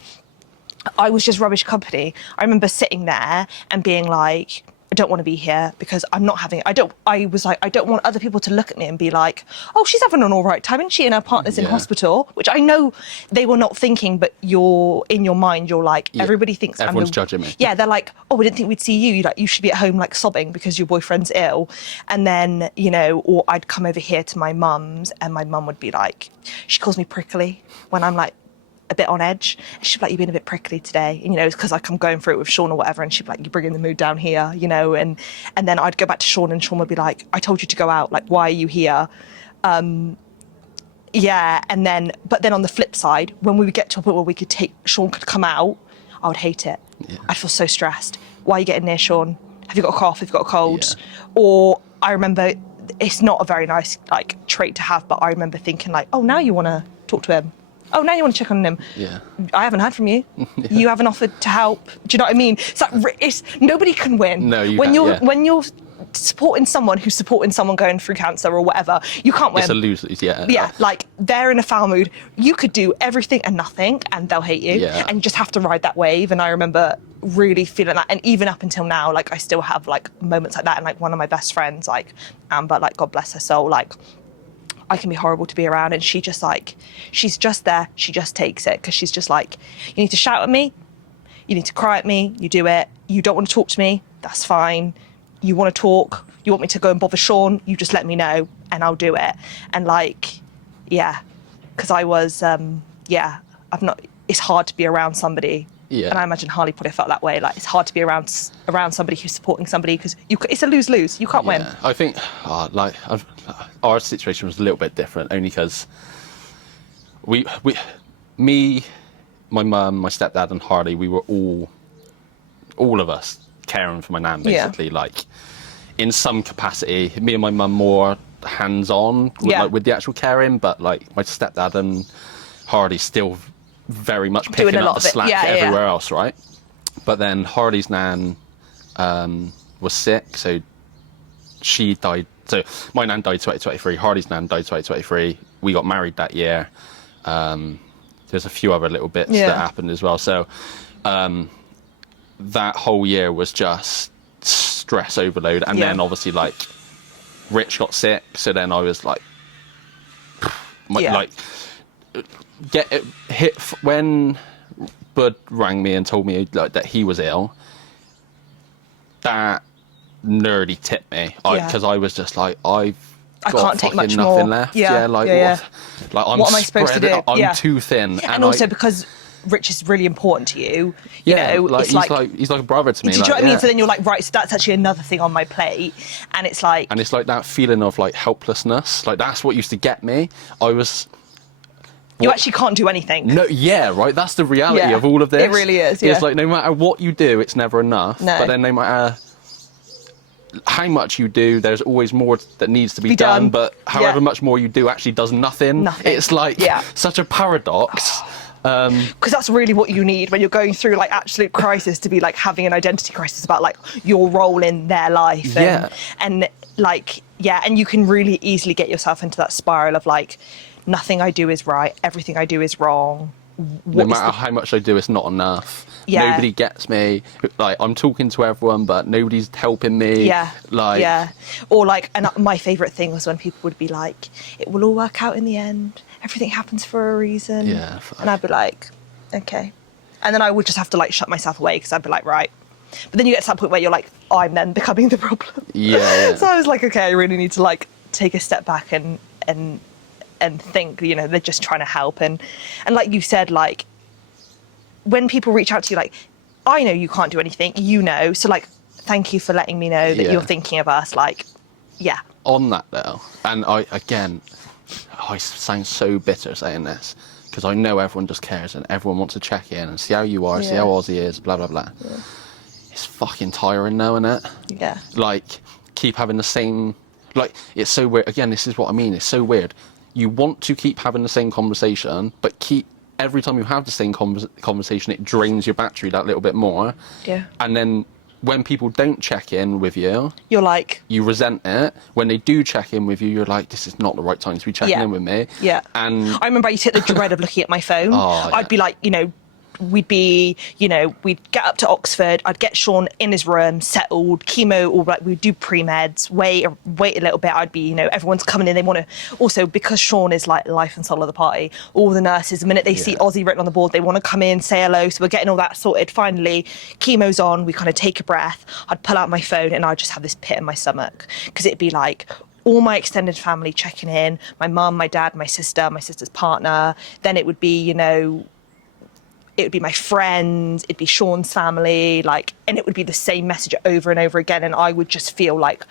I was just rubbish company. I remember sitting there and being like, I don't want to be here because I'm not having, I don't want other people to look at me and be like, oh, she's having an all right time, isn't she? And her partner's in hospital, which I know they were not thinking, but in your mind, you're like, everybody thinks everyone's judging me. Yeah, they're like, oh, we didn't think we'd see you. Like, you should be at home like sobbing because your boyfriend's ill. And then, you know, or I'd come over here to my mum's and my mum would be like, she calls me prickly when I'm like, a bit on edge. She'd be like, you've been a bit prickly today. And, you know, it's because like I'm going through it with Sean or whatever. And she'd be like, you're bringing the mood down here, you know. And then I'd go back to Sean and Sean would be like, I told you to go out. Like, why are you here? Yeah. And then, but then on the flip side, when we would get to a point where Sean could come out, I would hate it. Yeah. I'd feel so stressed. Why are you getting near Sean? Have you got a cough? Have you got a cold? Yeah. Or I remember, it's not a very nice like trait to have, but I remember thinking like, oh, now you want to talk to him. Oh, now you want to check on him. Yeah. I haven't heard from you. Yeah. You haven't offered to help. Do you know what I mean? It's like, nobody can win. No, when you're supporting someone who's supporting someone going through cancer or whatever, you can't win. It's a lose-lose, yeah. Yeah, like they're in a foul mood. You could do everything and nothing and they'll hate you. Yeah. And you just have to ride that wave. And I remember really feeling that. And even up until now, like I still have like moments like that. And like one of my best friends, like Amber, like God bless her soul, like I can be horrible to be around. And she just like, she's just there. She just takes it because she's just like, you need to shout at me. You need to cry at me. You do it. You don't want to talk to me. That's fine. You want to talk. You want me to go and bother Sean. You just let me know and I'll do it. And like, yeah, because I was, it's hard to be around somebody. Yeah. And I imagine Harley probably felt that way. Like it's hard to be around somebody who's supporting somebody because it's a lose-lose. You can't win. I think our situation was a little bit different only because me, my mum, my stepdad and Harley, we were all of us caring for my nan basically, like in some capacity. Me and my mum more hands-on with the actual caring, but like my stepdad and Harley still very much picking up the slack everywhere else, right? But then Harley's nan was sick, so she died. So my nan died 2023, Harley's nan died 2023. We got married that year. There's a few other little bits that happened as well. So that whole year was just stress overload. And then obviously like Rich got sick. So then I was like, when Bud rang me and told me like that he was ill, that nearly tipped me because I was just like, I can't take much nothing more left. What am I supposed to do? I'm too thin. And also because Rich is really important to you. You know, like, he's like a brother to me. Do you know what I mean? So then you're like, right, so that's actually another thing on my plate. And it's like that feeling of like helplessness. Like that's what used to get me. You actually can't do anything. No, right? That's the reality of all of this. It really is, It's like no matter what you do, it's never enough. No. But then no matter how much you do, there's always more that needs to be done. But however much more you do actually does nothing. It's like such a paradox. Because that's really what you need when you're going through like absolute crisis, to be like having an identity crisis about like your role in their life. And you can really easily get yourself into that spiral of like, nothing I do is right, everything I do is wrong. No matter how much I do, it's not enough. Nobody gets me. Like I'm talking to everyone, but nobody's helping me. Or like, and my favourite thing was when people would be like, "It will all work out in the end. Everything happens for a reason." And I'd be like, "Okay," and then I would just have to like shut myself away because I'd be like, "Right." But then you get to that point where you're like, I'm then becoming the problem. So I was like, okay, I really need to like take a step back and think, you know, they're just trying to help. And like you said, like when people reach out to you, like, I know you can't do anything, you know, so like, thank you for letting me know that you're thinking of us. Like, on that though, and I sound so bitter saying this because I know everyone just cares and everyone wants to check in and see how you are, see how Ozzy is, blah blah blah. It's fucking tiring knowing it. Like keep having the same, like it's so weird. Again, this is what I mean, it's so weird. You want to keep having the same conversation, but every time you have the same conversation, it drains your battery that little bit more. And then when people don't check in with you, you're like, you resent it. When they do check in with you, you're like, this is not the right time to be checking in with me. And I remember I used to get the dread of looking at my phone. I'd be like, you know, we'd get up to Oxford, I'd get Sean in his room, settled, chemo, or like we'd do pre-meds, wait a little bit, I'd be, you know, everyone's coming in, they want to, also because Sean is like life and soul of the party, all the nurses, the minute they see Ozzy written on the board, they want to come in, say hello, so we're getting all that sorted. Finally, chemo's on, we kind of take a breath, I'd pull out my phone and I'd just have this pit in my stomach, because it'd be like, all my extended family checking in, my mum, my dad, my sister's partner, then it would be, you know, it would be my friends, it'd be Sean's family, like, and it would be the same message over and over again. And I would just feel like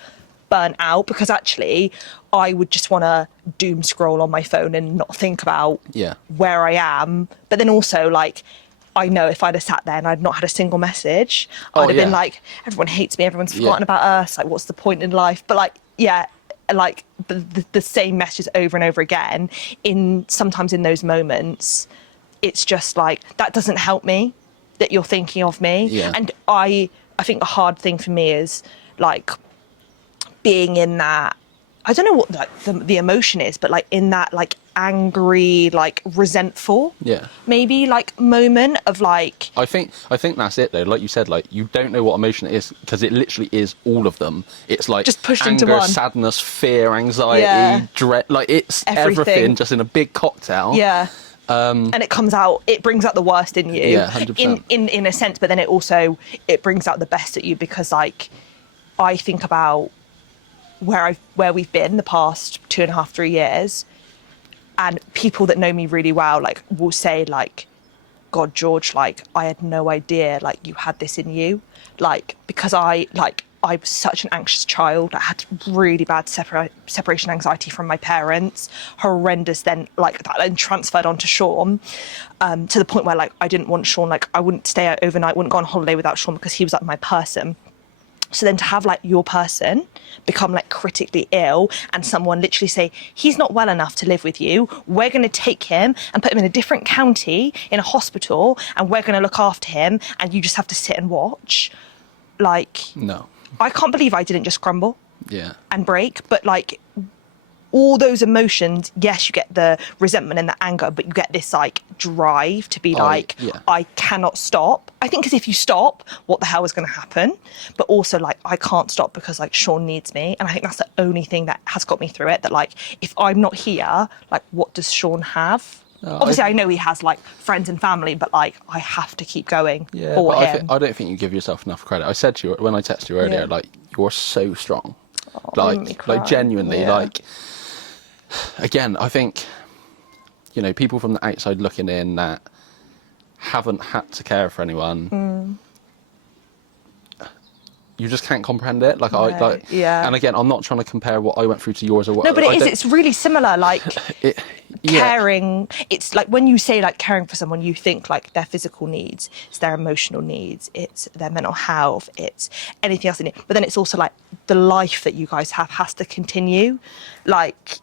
burnt out because actually I would just want to doom scroll on my phone and not think about where I am. But then also like, I know if I'd have sat there and I'd not had a single message, I'd have been like, everyone hates me, everyone's forgotten about us, like what's the point in life? But like, like the same messages over and over again sometimes in those moments, it's just like, that doesn't help me, that you're thinking of me. And I think a hard thing for me is like, being in that, I don't know what like the emotion is, but like in that like angry, like resentful, maybe like moment of like. I think that's it though. Like you said, like you don't know what emotion it is because it literally is all of them. It's like just pushed anger, into one. sadness, fear, anxiety, dread. Like it's everything just in a big cocktail. Yeah. And it comes out, it brings out the worst in you. Yeah, 100%. In a sense, but then it brings out the best at you, because like I think about where we've been the past 2.5, 3 years, and people that know me really well like will say like, God, George, like I had no idea like you had this in you, like because I was such an anxious child. I had really bad separation anxiety from my parents, horrendous. Then like that then transferred onto Sean, to the point where like I didn't want Sean, like I wouldn't stay out overnight, wouldn't go on holiday without Sean, because he was like my person. So then to have like your person become like critically ill and someone literally say, he's not well enough to live with you, we're going to take him and put him in a different county in a hospital and we're going to look after him and you just have to sit and watch. Like, no, I can't believe I didn't just crumble and break. But like all those emotions, yes, you get the resentment and the anger, but you get this like drive to be I cannot stop. I think because if you stop, what the hell is going to happen? But also like I can't stop because like Sean needs me, and I think that's the only thing that has got me through it. That like if I'm not here, like what does Sean have? Obviously, I know he has like friends and family, but like I have to keep going for him. I don't think you give yourself enough credit. I said to you when I texted you earlier, like you're so strong, like genuinely, like. Again, I think, you know, people from the outside looking in that haven't had to care for anyone, you just can't comprehend it. Like, and again, I'm not trying to compare what I went through to yours or what. No, but it's really similar. Like, caring, it's like when you say like caring for someone, you think like their physical needs, it's their emotional needs, it's their mental health, it's anything else in it. But then it's also like the life that you guys have has to continue. Like,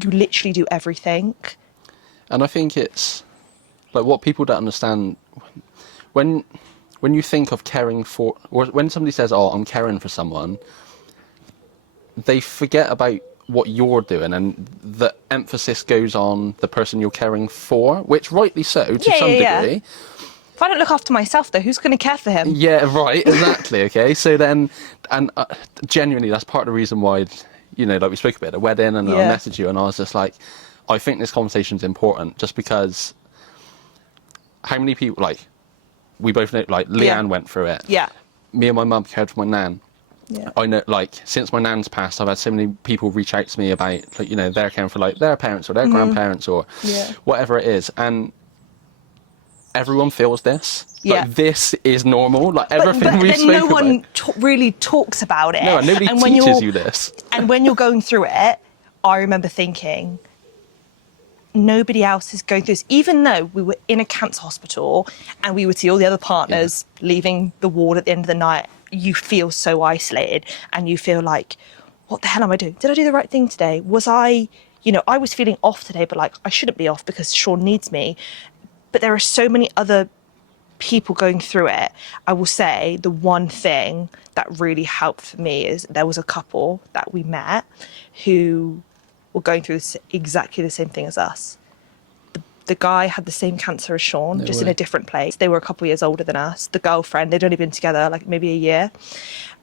you literally do everything. And I think it's like what people don't understand when you think of caring for, or when somebody says, oh, I'm caring for someone, they forget about what you're doing, and the emphasis goes on the person you're caring for, which rightly so to some degree. If I don't look after myself though, who's going to care for him? Yeah, right, exactly. Okay, so then, and genuinely that's part of the reason why, you know, like we spoke about at the wedding, and I messaged you and I was just like, I think this conversation's important, just because how many people, like, we both know, like, Leanne went through it. Yeah. Me and my mum cared for my nan. Yeah. I know, like, since my nan's passed, I've had so many people reach out to me about, like, you know, they're caring for, like, their parents or their grandparents or whatever it is. And everyone feels this. Like, this is normal. Like, everything we've spoken about. But no one really talks about it. No, and nobody teaches you this. And when you're going through it, I remember thinking, nobody else is going through this. Even though we were in a cancer hospital and we would see all the other partners leaving the ward at the end of the night, you feel so isolated and you feel like, what the hell am I doing? Did I do the right thing today? Was I, you know, I was feeling off today, but like I shouldn't be off because Sean needs me. But there are so many other people going through it. I will say the one thing that really helped for me is there was a couple that we met who were going through exactly the same thing as us. The guy had the same cancer as Sean, in a different place. They were a couple of years older than us. The girlfriend, they'd only been together like maybe a year.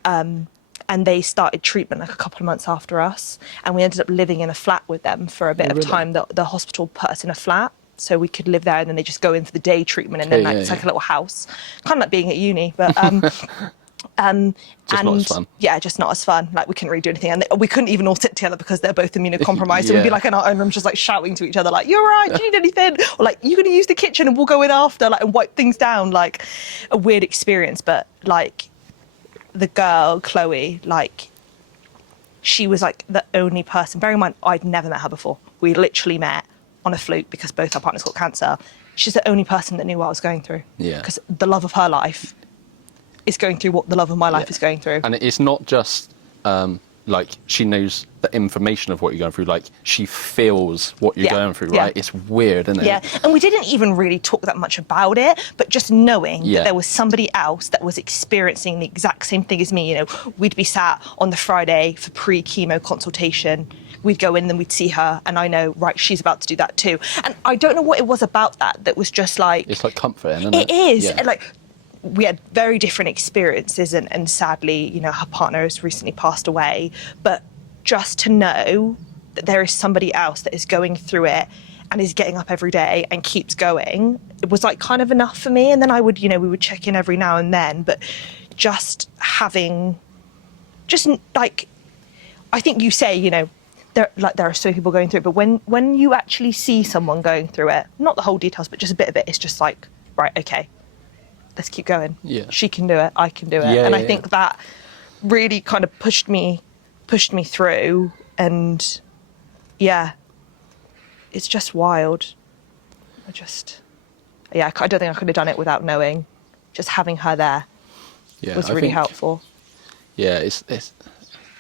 And they started treatment like a couple of months after us. And we ended up living in a flat with them for a bit of time. The hospital put us in a flat so we could live there, and then they just go in for the day treatment, and then it's like a little house. Kind of like being at uni, but just not as fun. Yeah, just not as fun. Like we couldn't really do anything, and we couldn't even all sit together because they're both immunocompromised. So we'd be like in our own rooms, just like shouting to each other, like "You're right, do you need anything?" Or like "You're going to use the kitchen, and we'll go in after," like and wipe things down. Like a weird experience, but like the girl Chloe, like she was like the only person. Bearing in mind, I'd never met her before. We literally met on a fluke because both our partners got cancer. She's the only person that knew what I was going through. Yeah, because the love of her life is going through what the love of my life is going through. And it's not just like, she knows the information of what you're going through. Like, she feels what you're going through, right? It's weird, isn't it? Yeah, and we didn't even really talk that much about it, but just knowing that there was somebody else that was experiencing the exact same thing as me. You know, we'd be sat on the Friday for pre-chemo consultation. We'd go in and we'd see her, and I know, right, she's about to do that too. And I don't know what it was about that was just like... It's like comforting, isn't it? It is. And like, we had very different experiences, and sadly, you know, her partner has recently passed away. But just to know that there is somebody else that is going through it and is getting up every day and keeps going, it was like kind of enough for me. And then I would, you know, we would check in every now and then, but just having, just like, I think you say, you know, there are so many people going through it, but when you actually see someone going through it, not the whole details, but just a bit of it, it's just like, right, okay, let's keep going. Yeah. She can do it, I can do it. Yeah, and I think that really kind of pushed me through. And yeah, it's just wild. I don't think I could have done it without knowing. Just having her there was really helpful. Yeah, it's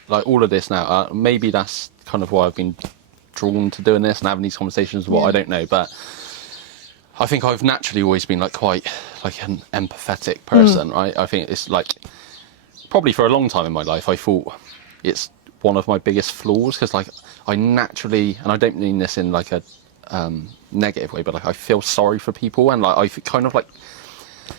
like all of this now. Maybe that's kind of why I've been drawn to doing this and having these conversations. I don't know, but I think I've naturally always been like quite like an empathetic person, right? I think it's like probably for a long time in my life I thought it's one of my biggest flaws, because like I naturally, and I don't mean this in like a negative way, but like I feel sorry for people, and like I kind of like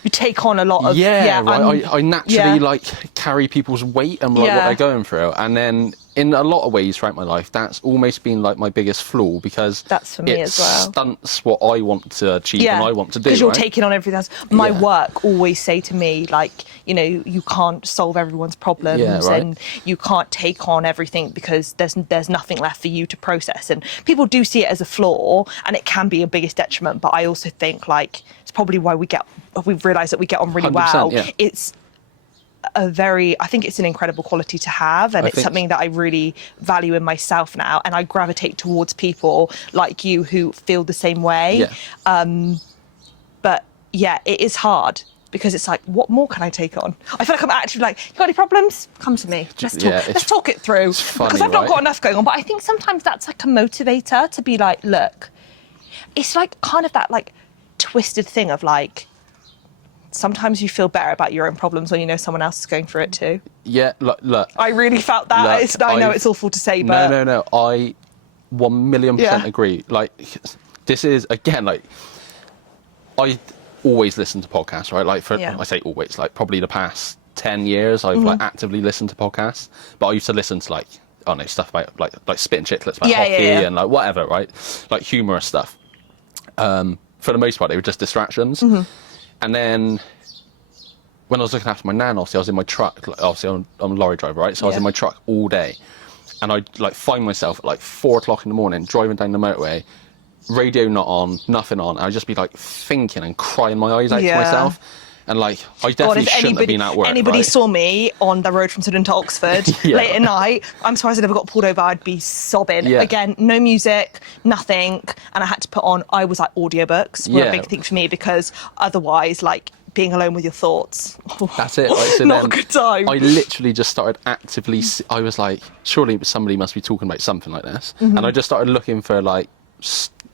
you take on a lot of right. I naturally like carry people's weight and like what they're going through, and then in a lot of ways throughout my life that's almost been like my biggest flaw, because that's for me as well. Stunts what I want to achieve and I want to do, because you're taking on everything else. My work always say to me, like, you know, you can't solve everyone's problems, and you can't take on everything because there's nothing left for you to process. And people do see it as a flaw, and it can be a biggest detriment, but I also think like it's probably why we've realised that we get on really well. It's I think it's an incredible quality to have, and it's something that I really value in myself now, and I gravitate towards people like you who feel the same way. But yeah, it is hard, because it's like, what more can I take on? I feel like I'm actually like, you got any problems? Come to me. Let's talk it through. Funny, because I've not got enough going on. But I think sometimes that's like a motivator to be like, look, it's like kind of that like twisted thing of like, sometimes you feel better about your own problems when you know someone else is going through it too. Yeah, look. I really felt that. I know it's awful to say, but... No. I 1,000,000% agree. Like, this is, again, like, I always listen to podcasts, right? Like, I say always, like, probably the past 10 years, I've, like, actively listened to podcasts. But I used to listen to, like, I don't know, stuff about, like spitting chicklets about hockey and, like, whatever, right? Like, humorous stuff. For the most part, they were just distractions. And then when I was looking after my nan, obviously I was in my truck, like, obviously I'm a lorry driver, right? So I was in my truck all day, and I'd like find myself at like 4 o'clock in the morning driving down the motorway, radio not on, nothing on, and I'd just be like thinking and crying my eyes out to myself. And like, I definitely shouldn't have been at work. Anybody saw me on the road from Swindon to Oxford late at night, I'm surprised I never got pulled over. I'd be sobbing. Again, no music, nothing, and I had to put on. I was like, audiobooks were a big thing for me, because otherwise, like, being alone with your thoughts. That's it. Like, so not a good time. I literally just started actively. I was like, surely somebody must be talking about something like this, and I just started looking for like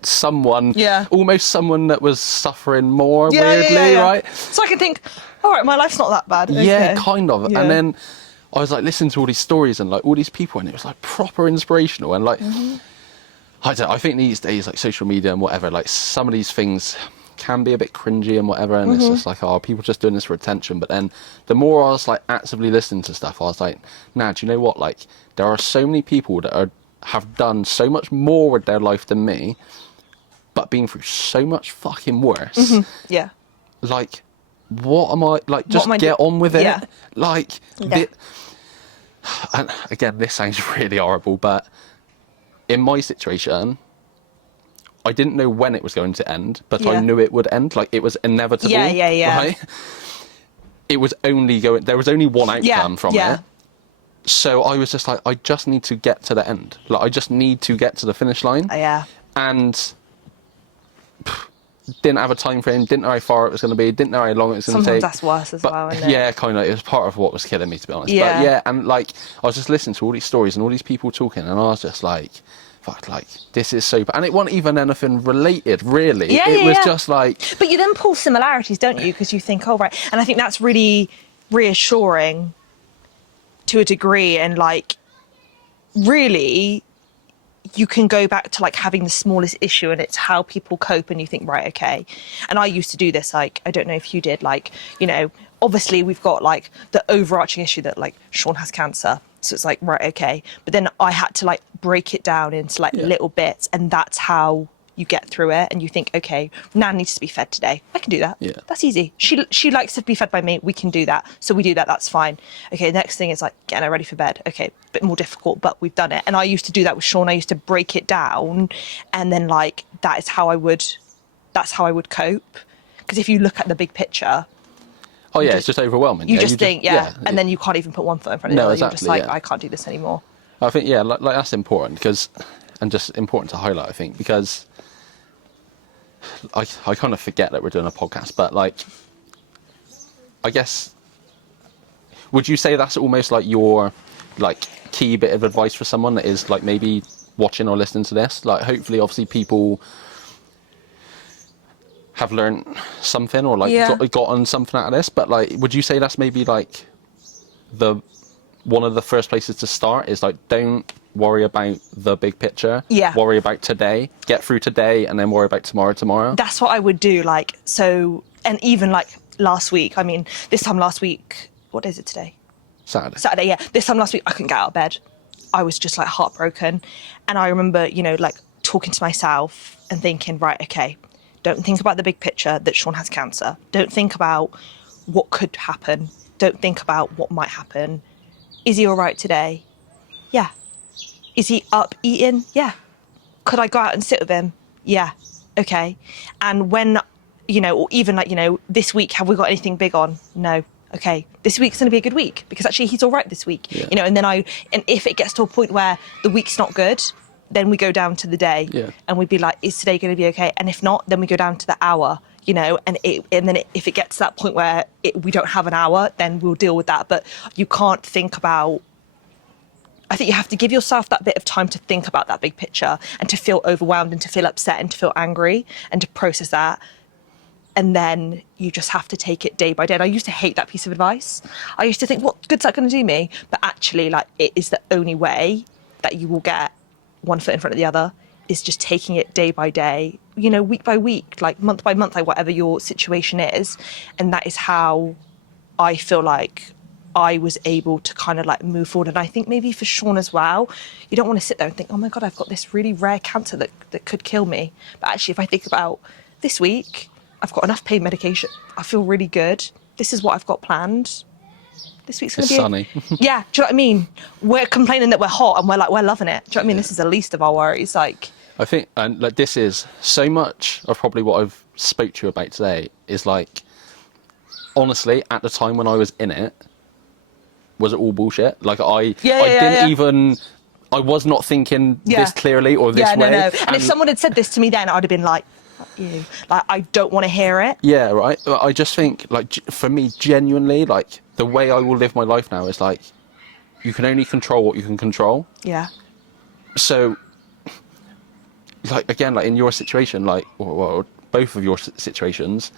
someone, almost someone that was suffering more weirdly, right? So I can think, all right, my life's not that bad. Yeah, kind of. And then I was like listening to all these stories and like all these people, and it was like proper inspirational. And like, I think these days, like social media and whatever, like some of these things can be a bit cringy and whatever, and it's just like, oh, people just doing this for attention. But then the more I was like actively listening to stuff, I was like, nah, do you know what? Like, there are so many people that have done so much more with their life than me, but been through so much fucking worse. Like, what am I, like, just get on with it. Like, and again, this sounds really horrible, but in my situation, I didn't know when it was going to end, but I knew it would end. Like, it was inevitable. Right? It was only there was only one outcome from it. So I was just like, I just need to get to the end. Like, I just need to get to the finish line. And didn't have a time frame, didn't know how far it was going to be, didn't know how long it was going to take. Sometimes that's worse as well, isn't it? Yeah, kind of. It was part of what was killing me, to be honest. Yeah. But yeah, and like, I was just listening to all these stories and all these people talking, and I was just like, fuck, like, this is so bad. And it wasn't even anything related, really. It was just like... But you then pull similarities, don't you? Because you think, oh, right. And I think that's really reassuring to a degree, and like, really, you can go back to like having the smallest issue and it's how people cope, and you think, right, okay. And I used to do this, like, I don't know if you did, like, you know, obviously we've got like the overarching issue that like Sean has cancer, so it's like, right, okay. But then I had to like break it down into like little bits, and that's how you get through it. And you think, okay, Nan needs to be fed today. I can do that. Yeah. That's easy. She likes to be fed by me. We can do that. So we do that. That's fine. Okay, next thing is like getting her ready for bed. Okay, a bit more difficult, but we've done it. And I used to do that with Sean. I used to break it down, and then like that's how I would cope. Because if you look at the big picture, oh yeah, it's just overwhelming. You just think, and then you can't even put one foot in front of the other. You're just like, I can't do this anymore. I think, yeah, like that's important, because, and just important to highlight, I think, because I kind of forget that we're doing a podcast, but like, I guess, would you say that's almost like your like key bit of advice for someone that is like maybe watching or listening to this? Like, hopefully, obviously, people have learned something or like gotten something out of this, but like, would you say that's maybe like one of the first places to start is like, don't worry about the big picture. Yeah. Worry about today, get through today, and then worry about tomorrow. That's what I would do. Like, so, and even like last week, I mean, this time last week, what is it today? Saturday, yeah. This time last week, I couldn't get out of bed. I was just like heartbroken. And I remember, you know, like talking to myself and thinking, right, okay, don't think about the big picture that Sean has cancer. Don't think about what could happen. Don't think about what might happen. Is he all right today? Yeah. Is he up eating? Yeah. Could I go out and sit with him? Yeah. Okay. And when, you know, or even like, you know, this week, have we got anything big on? No. Okay. This week's going to be a good week because actually he's all right this week. Yeah. You know, and then and if it gets to a point where the week's not good, then we go down to the day and we'd be like, is today going to be okay? And if not, then we go down to the hour, you know, and then if it gets to that point where we don't have an hour, then we'll deal with that. But you can't think about, I think you have to give yourself that bit of time to think about that big picture and to feel overwhelmed and to feel upset and to feel angry and to process that. And then you just have to take it day by day. And I used to hate that piece of advice. I used to think, what good's that going to do me? But actually, like, it is the only way that you will get one foot in front of the other, is just taking it day by day, you know, week by week, like month by month, like whatever your situation is. And that is how I feel like I was able to kind of like move forward. And I think maybe for Sean as well, you don't want to sit there and think, oh my God, I've got this really rare cancer that could kill me. But actually, if I think about this week, I've got enough pain medication. I feel really good. This is what I've got planned. This week's going to be sunny. Yeah, do you know what I mean? We're complaining that we're hot and we're loving it. Do you know what I mean? This is the least of our worries. Like, I think, and like, this is so much of probably what I've spoke to you about today is like, honestly, at the time when I was in it, was it all bullshit? Like I didn't even, I was not thinking this clearly or this way. No. And if someone had said this to me then, I'd have been like, fuck you. Like, I don't want to hear it. Yeah, right. I just think, like, for me, genuinely, like, the way I will live my life now is like, you can only control what you can control. Yeah. So, like, again, like in your situation, like, or both of your situations,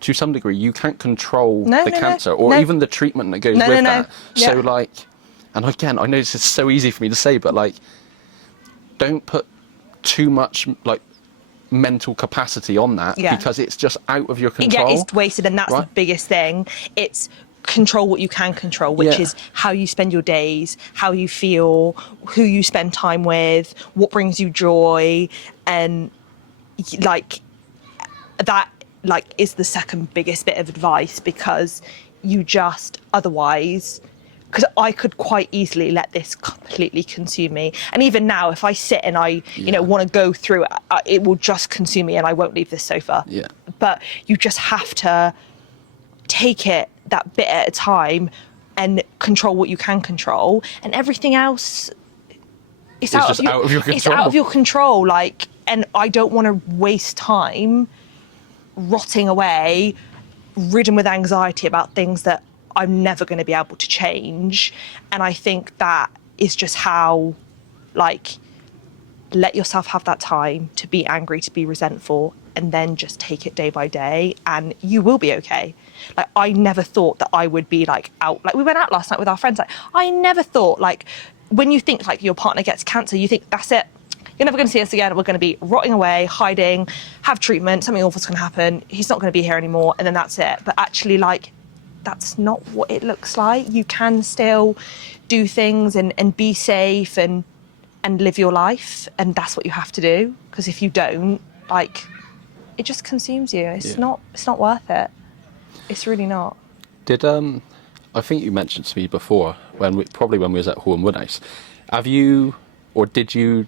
to some degree, you can't control the cancer or even the treatment that goes with that. So, like, and again, I know this is so easy for me to say, but like, don't put too much, like, mental capacity on that because it's just out of your control. Yeah, it's wasted, and that's the biggest thing. It's control what you can control, which is how you spend your days, how you feel, who you spend time with, what brings you joy, and like that like is the second biggest bit of advice, because you just otherwise, because I could quite easily let this completely consume me. And even now, if I sit and I, you know, want to go through it, it will just consume me and I won't leave this sofa. Yeah. But you just have to take it that bit at a time and control what you can control, and everything else it's out of your control. Like, and I don't want to waste time rotting away, ridden with anxiety about things that I'm never going to be able to change. And I think that is just how, like, let yourself have that time to be angry, to be resentful, and then just take it day by day, and you will be okay. Like, I never thought that I would be like out. Like, we went out last night with our friends. Like, I never thought, like, when you think like your partner gets cancer, you think that's it. You're never going to see us again. We're going to be rotting away, hiding, have treatment. Something awful's going to happen. He's not going to be here anymore, and then that's it. But actually, like, that's not what it looks like. You can still do things and be safe and live your life, and that's what you have to do. Because if you don't, like, it just consumes you. It's not worth it. It's really not. Did I think you mentioned to me before when we was at Horn Woodhouse. Have you, or did you?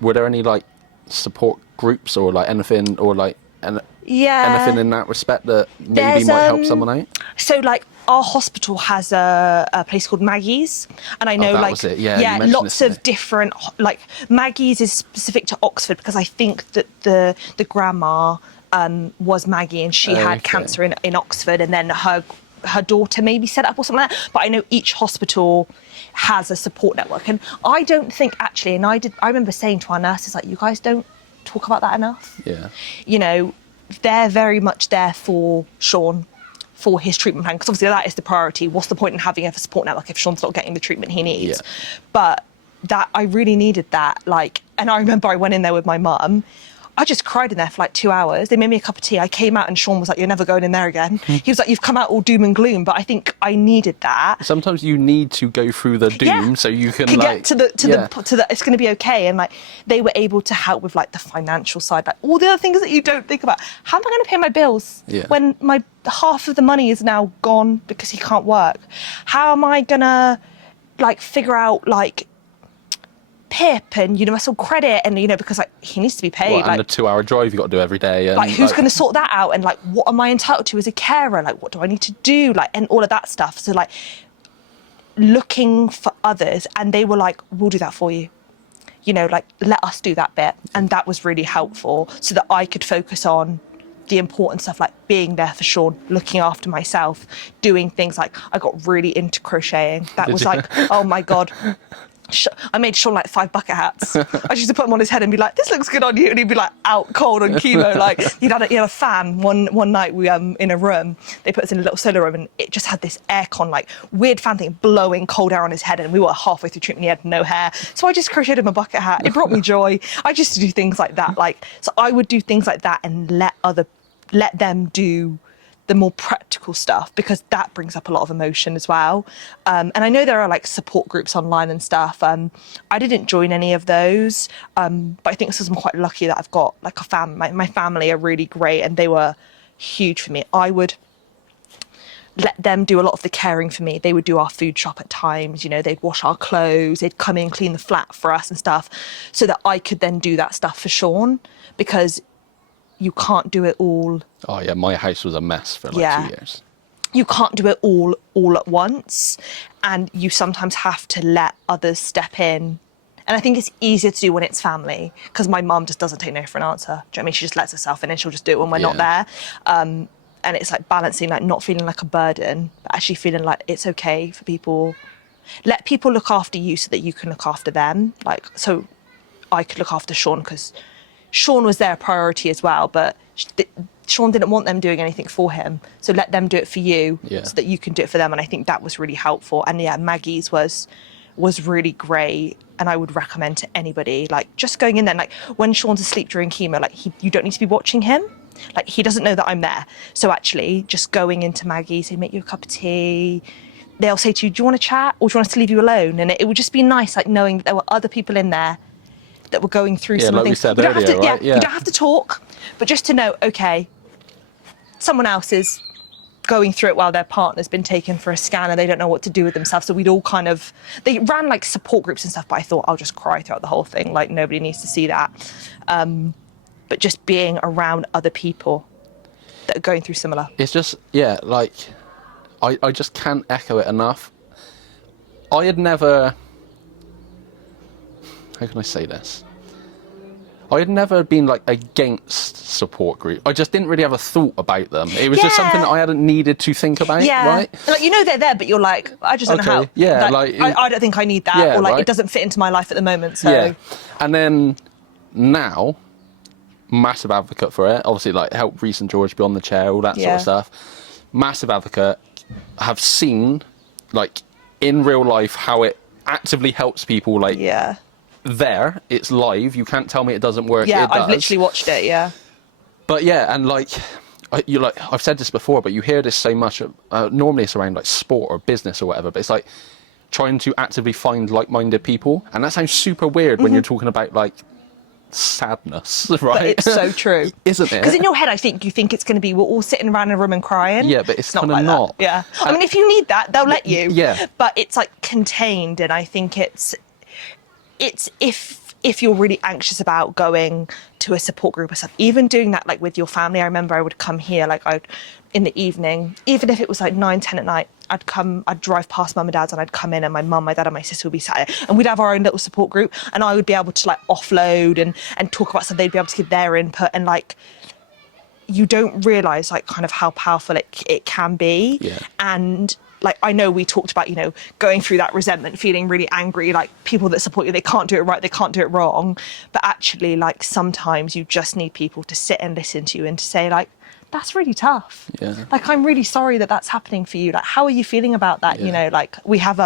Were there any like support groups or like anything or like anything in that respect that maybe might help someone out? So like our hospital has a place called Maggie's, and I know that like was it. Yeah, lots of different, like Maggie's is specific to Oxford because I think that the grandma was Maggie and she had cancer in Oxford, and then her daughter maybe set it up or something like that. But I know each hospital has a support network, and I don't think actually, and I remember saying to our nurses, like, you guys don't talk about that enough. Yeah. You know, they're very much there for Sean, for his treatment plan, because obviously that is the priority. What's the point in having a support network if Sean's not getting the treatment he needs? Yeah. But that, I really needed that, like, and I remember I went in there with my mum. I just cried in there for like 2 hours. They made me a cup of tea. I came out and Sean was like, you're never going in there again. He was like, you've come out all doom and gloom. But I think I needed that. Sometimes you need to go through the doom so you can get like to the it's going to be okay. And like they were able to help with like the financial side, like all the other things that you don't think about. How am I going to pay my bills when my half of the money is now gone because he can't work? How am I going to like figure out like PIP and universal credit, and because like he needs to be paid. And a 2-hour drive you got to do every day. And, like who's going to sort that out? And like what am I entitled to as a carer? Like what do I need to do? Like, and all of that stuff. So like looking for others, and they were like, we'll do that for you. Like let us do that bit, and that was really helpful so that I could focus on the important stuff, like being there for Sean, looking after myself, doing things like I got really into crocheting. That was like, oh my God. I made Sean like 5 bucket hats. I used to put them on his head and be like, this looks good on you. And he'd be like out cold on chemo. Like he had a fan one night we in a room. They put us in a little solar room and it just had this aircon, like weird fan thing blowing cold air on his head. And we were halfway through treatment. He had no hair. So I just crocheted him a bucket hat. It brought me joy. I used to do things like that. Like, so I would do things like that and let them do the more practical stuff, because that brings up a lot of emotion as well. And I know there are like support groups online and stuff. I didn't join any of those, but I think I'm quite lucky that I've got like a family. My family are really great and they were huge for me. I would let them do a lot of the caring for me. They would do our food shop at times, they'd wash our clothes, they'd come in, clean the flat for us and stuff, so that I could then do that stuff for Sean, because you can't do it all. Oh yeah, my house was a mess for like 2 years. You can't do it all at once, and you sometimes have to let others step in. And I think it's easier to do when it's family, because my mum just doesn't take no for an answer. Do you know what I mean? She just lets herself in and she'll just do it when we're not there. And it's like balancing, like not feeling like a burden, but actually feeling like it's okay for people. Let people look after you so that you can look after them. Like, so I could look after Sean because Sean was their priority as well, but Sean didn't want them doing anything for him. So let them do it for you so that you can do it for them. And I think that was really helpful. And yeah, Maggie's was really great. And I would recommend to anybody, like just going in there, like when Sean's asleep during chemo, like you don't need to be watching him. Like he doesn't know that I'm there. So actually just going into Maggie's, they make you a cup of tea. They'll say to you, do you want to chat or do you want us to leave you alone? And it would just be nice, like knowing that there were other people in there that were going through some like things. We said earlier, right? You don't have to talk, but just to know, okay, someone else is going through it while their partner's been taken for a scan and they don't know what to do with themselves. So we'd all they ran like support groups and stuff, but I thought I'll just cry throughout the whole thing. Like nobody needs to see that. But just being around other people that are going through similar. It's just, like, I just can't echo it enough. I had never... How can I say this? I had never been like against support group. I just didn't really have a thought about them. It was just something that I hadn't needed to think about, right? Like, you know they're there, but you're like, I just don't know how. Yeah, I don't think I need that, or like it doesn't fit into my life at the moment. So yeah. And then now, massive advocate for it. Obviously, like help Reese and George be on the chair, all that sort of stuff. Massive advocate. Have seen like in real life how it actively helps people. Like there, it's live. You can't tell me it doesn't work. Yeah, it does. I've literally watched it. Yeah. But yeah, and like I've said this before, but you hear this so much. Normally, it's around like sport or business or whatever. But it's like trying to actively find like-minded people, and that sounds super weird when you're talking about like sadness, right? But it's so true, isn't it? Because in your head, I think you think it's going to be we're all sitting around in a room and crying. Yeah, but it's not kind of like not. That. Yeah, I mean, if you need that, they'll let you. Yeah, but it's like contained, and I think it's if you're really anxious about going to a support group or stuff, even doing that like with your family. I remember I would come here, like in the evening, even if it was like 9, 10 at night, I'd drive past mum and dad's and I'd come in and my mum, my dad and my sister would be sat there and we'd have our own little support group and I would be able to like offload and talk about stuff. They'd be able to give their input, and like you don't realise like kind of how powerful it can be. Yeah. And like, I know we talked about, you know, going through that resentment, feeling really angry, like people that support you, they can't do it right, they can't do it wrong. But actually, like, sometimes you just need people to sit and listen to you and to say, like, that's really tough. Yeah. Like, I'm really sorry that that's happening for you. Like, how are you feeling about that? Yeah. You know, like, we have,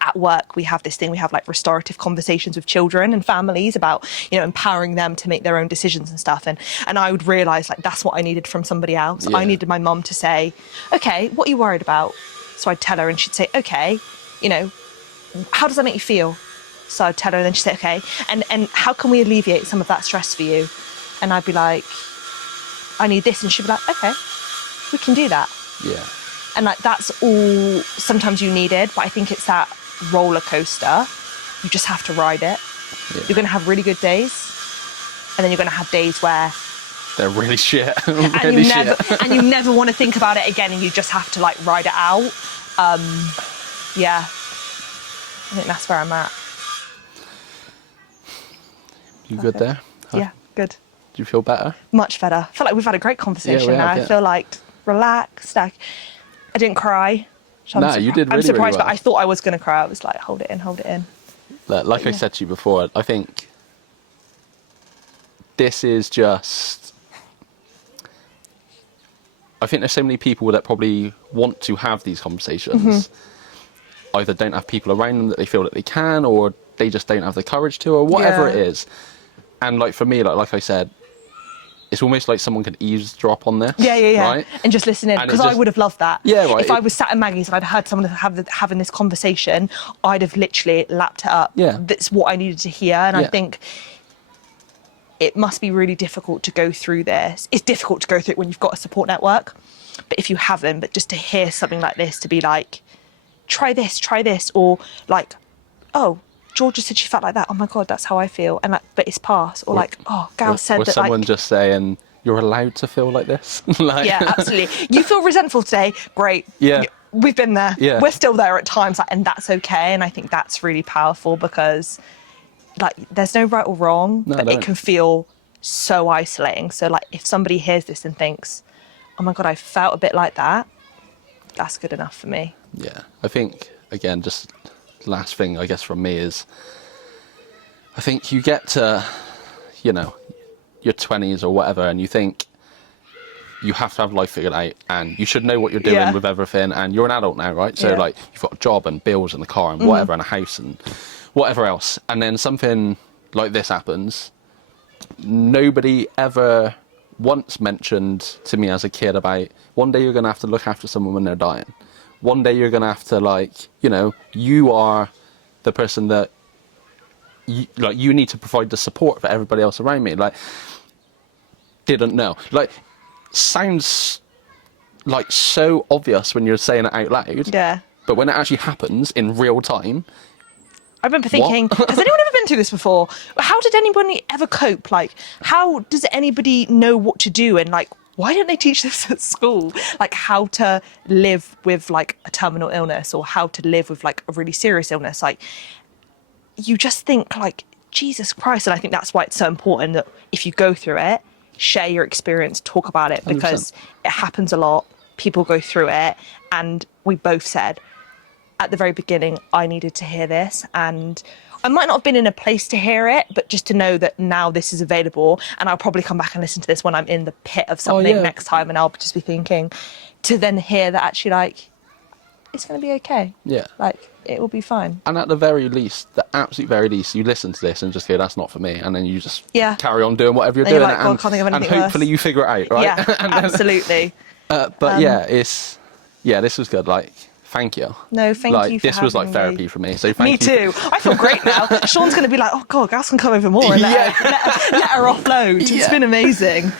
at work, we have this thing, we have like restorative conversations with children and families about, you know, empowering them to make their own decisions and stuff. And I would realise like that's what I needed from somebody else. Yeah. I needed my mum to say, okay, what are you worried about? So I'd tell her and she'd say, okay, you know, how does that make you feel? So I'd tell her and then she'd say, okay, and how can we alleviate some of that stress for you? And I'd be like, I need this. And she'd be like, okay, we can do that. Yeah. And like that's all sometimes you needed, but I think it's that roller coaster. You just have to ride it. Yeah. You're going to have really good days, and then you're going to have days where they're really shit. and you never want to think about it again, and you just have to like ride it out. Yeah, I think that's where I'm at. You good there? Yeah, good. Do you feel better? Much better. I feel like we've had a great conversation now. I feel like relaxed. Like, I didn't cry. No, you did really, I'm surprised, really well. But I thought I was going to cry. I was like, hold it in, hold it in. Like I said to you before, I think this is just... I think there's so many people that probably want to have these conversations. Either don't have people around them that they feel that they can, or they just don't have the courage to, or whatever it is. And like for me, like I said, it's almost like someone could eavesdrop on this. Yeah. Right? And just listen in, because I would have loved that. Yeah, right. If I was sat at Maggie's and I'd heard someone having this conversation, I'd have literally lapped it up. Yeah. That's what I needed to hear. And I think it must be really difficult to go through this. It's difficult to go through it when you've got a support network. But if you haven't, but just to hear something like this, to be like, try this, or like, oh, Georgia said she felt like that. Oh my God, that's how I feel. And like, but it's past. Or like, oh, Gal said that. Or someone like, just saying, you're allowed to feel like this. Like... Yeah, absolutely. You feel resentful today. Great. Yeah. We've been there. Yeah. We're still there at times, like, and that's okay. And I think that's really powerful because, like, there's no right or wrong, but it can feel so isolating. So, like, if somebody hears this and thinks, oh my God, I felt a bit like that, that's good enough for me. Yeah. I think, again, just last thing, I guess, from me is, I think you get to, you know, your 20s or whatever, and you think you have to have life figured out, and you should know what you're doing with everything, and you're an adult now, right? So, like, you've got a job and bills and a car and whatever, and a house and whatever else. And then something like this happens. Nobody ever once mentioned to me as a kid about, one day you're going to have to look after someone when they're dying. One day you're going to have to, like, you know, you are the person that, you need to provide the support for everybody else around me. Like, didn't know. Like, sounds, like, so obvious when you're saying it out loud. Yeah. But when it actually happens in real time... I remember thinking, has anyone ever been through this before? How did anybody ever cope? Like, how does anybody know what to do? And, like, why don't they teach this at school? Like, how to live with, like, a terminal illness, or how to live with, like, a really serious illness. Like, you just think, like, Jesus Christ. And I think that's why it's so important that if you go through it, share your experience, talk about it, because 100%. it happens a lot. People go through it. And we both said at the very beginning, I needed to hear this. And I might not have been in a place to hear it, but just to know that now this is available, and I'll probably come back and listen to this when I'm in the pit of something next time, and I'll just be thinking, to then hear that actually, like, it's going to be okay. Yeah. Like, it will be fine. And at the very least, the absolute very least, you listen to this and just go, that's not for me. And then you just carry on doing whatever you're doing. Like, well, I can't think of anything and hopefully you figure it out, right? Yeah, absolutely. But this was good. Like, thank you. No, thank you for this was like having therapy me. for me. So thank Me you. too. I feel great now. Sean's going to be like, oh God, Gas can come over more and let her offload. It's been amazing.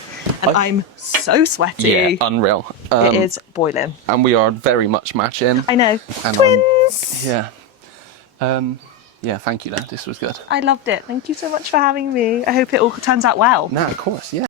And I'm so sweaty. Yeah, unreal. It is boiling. And we are very much matching. I know. And Twins! Yeah, thank you, Dan. This was good. I loved it. Thank you so much for having me. I hope it all turns out well. No, of course, yeah.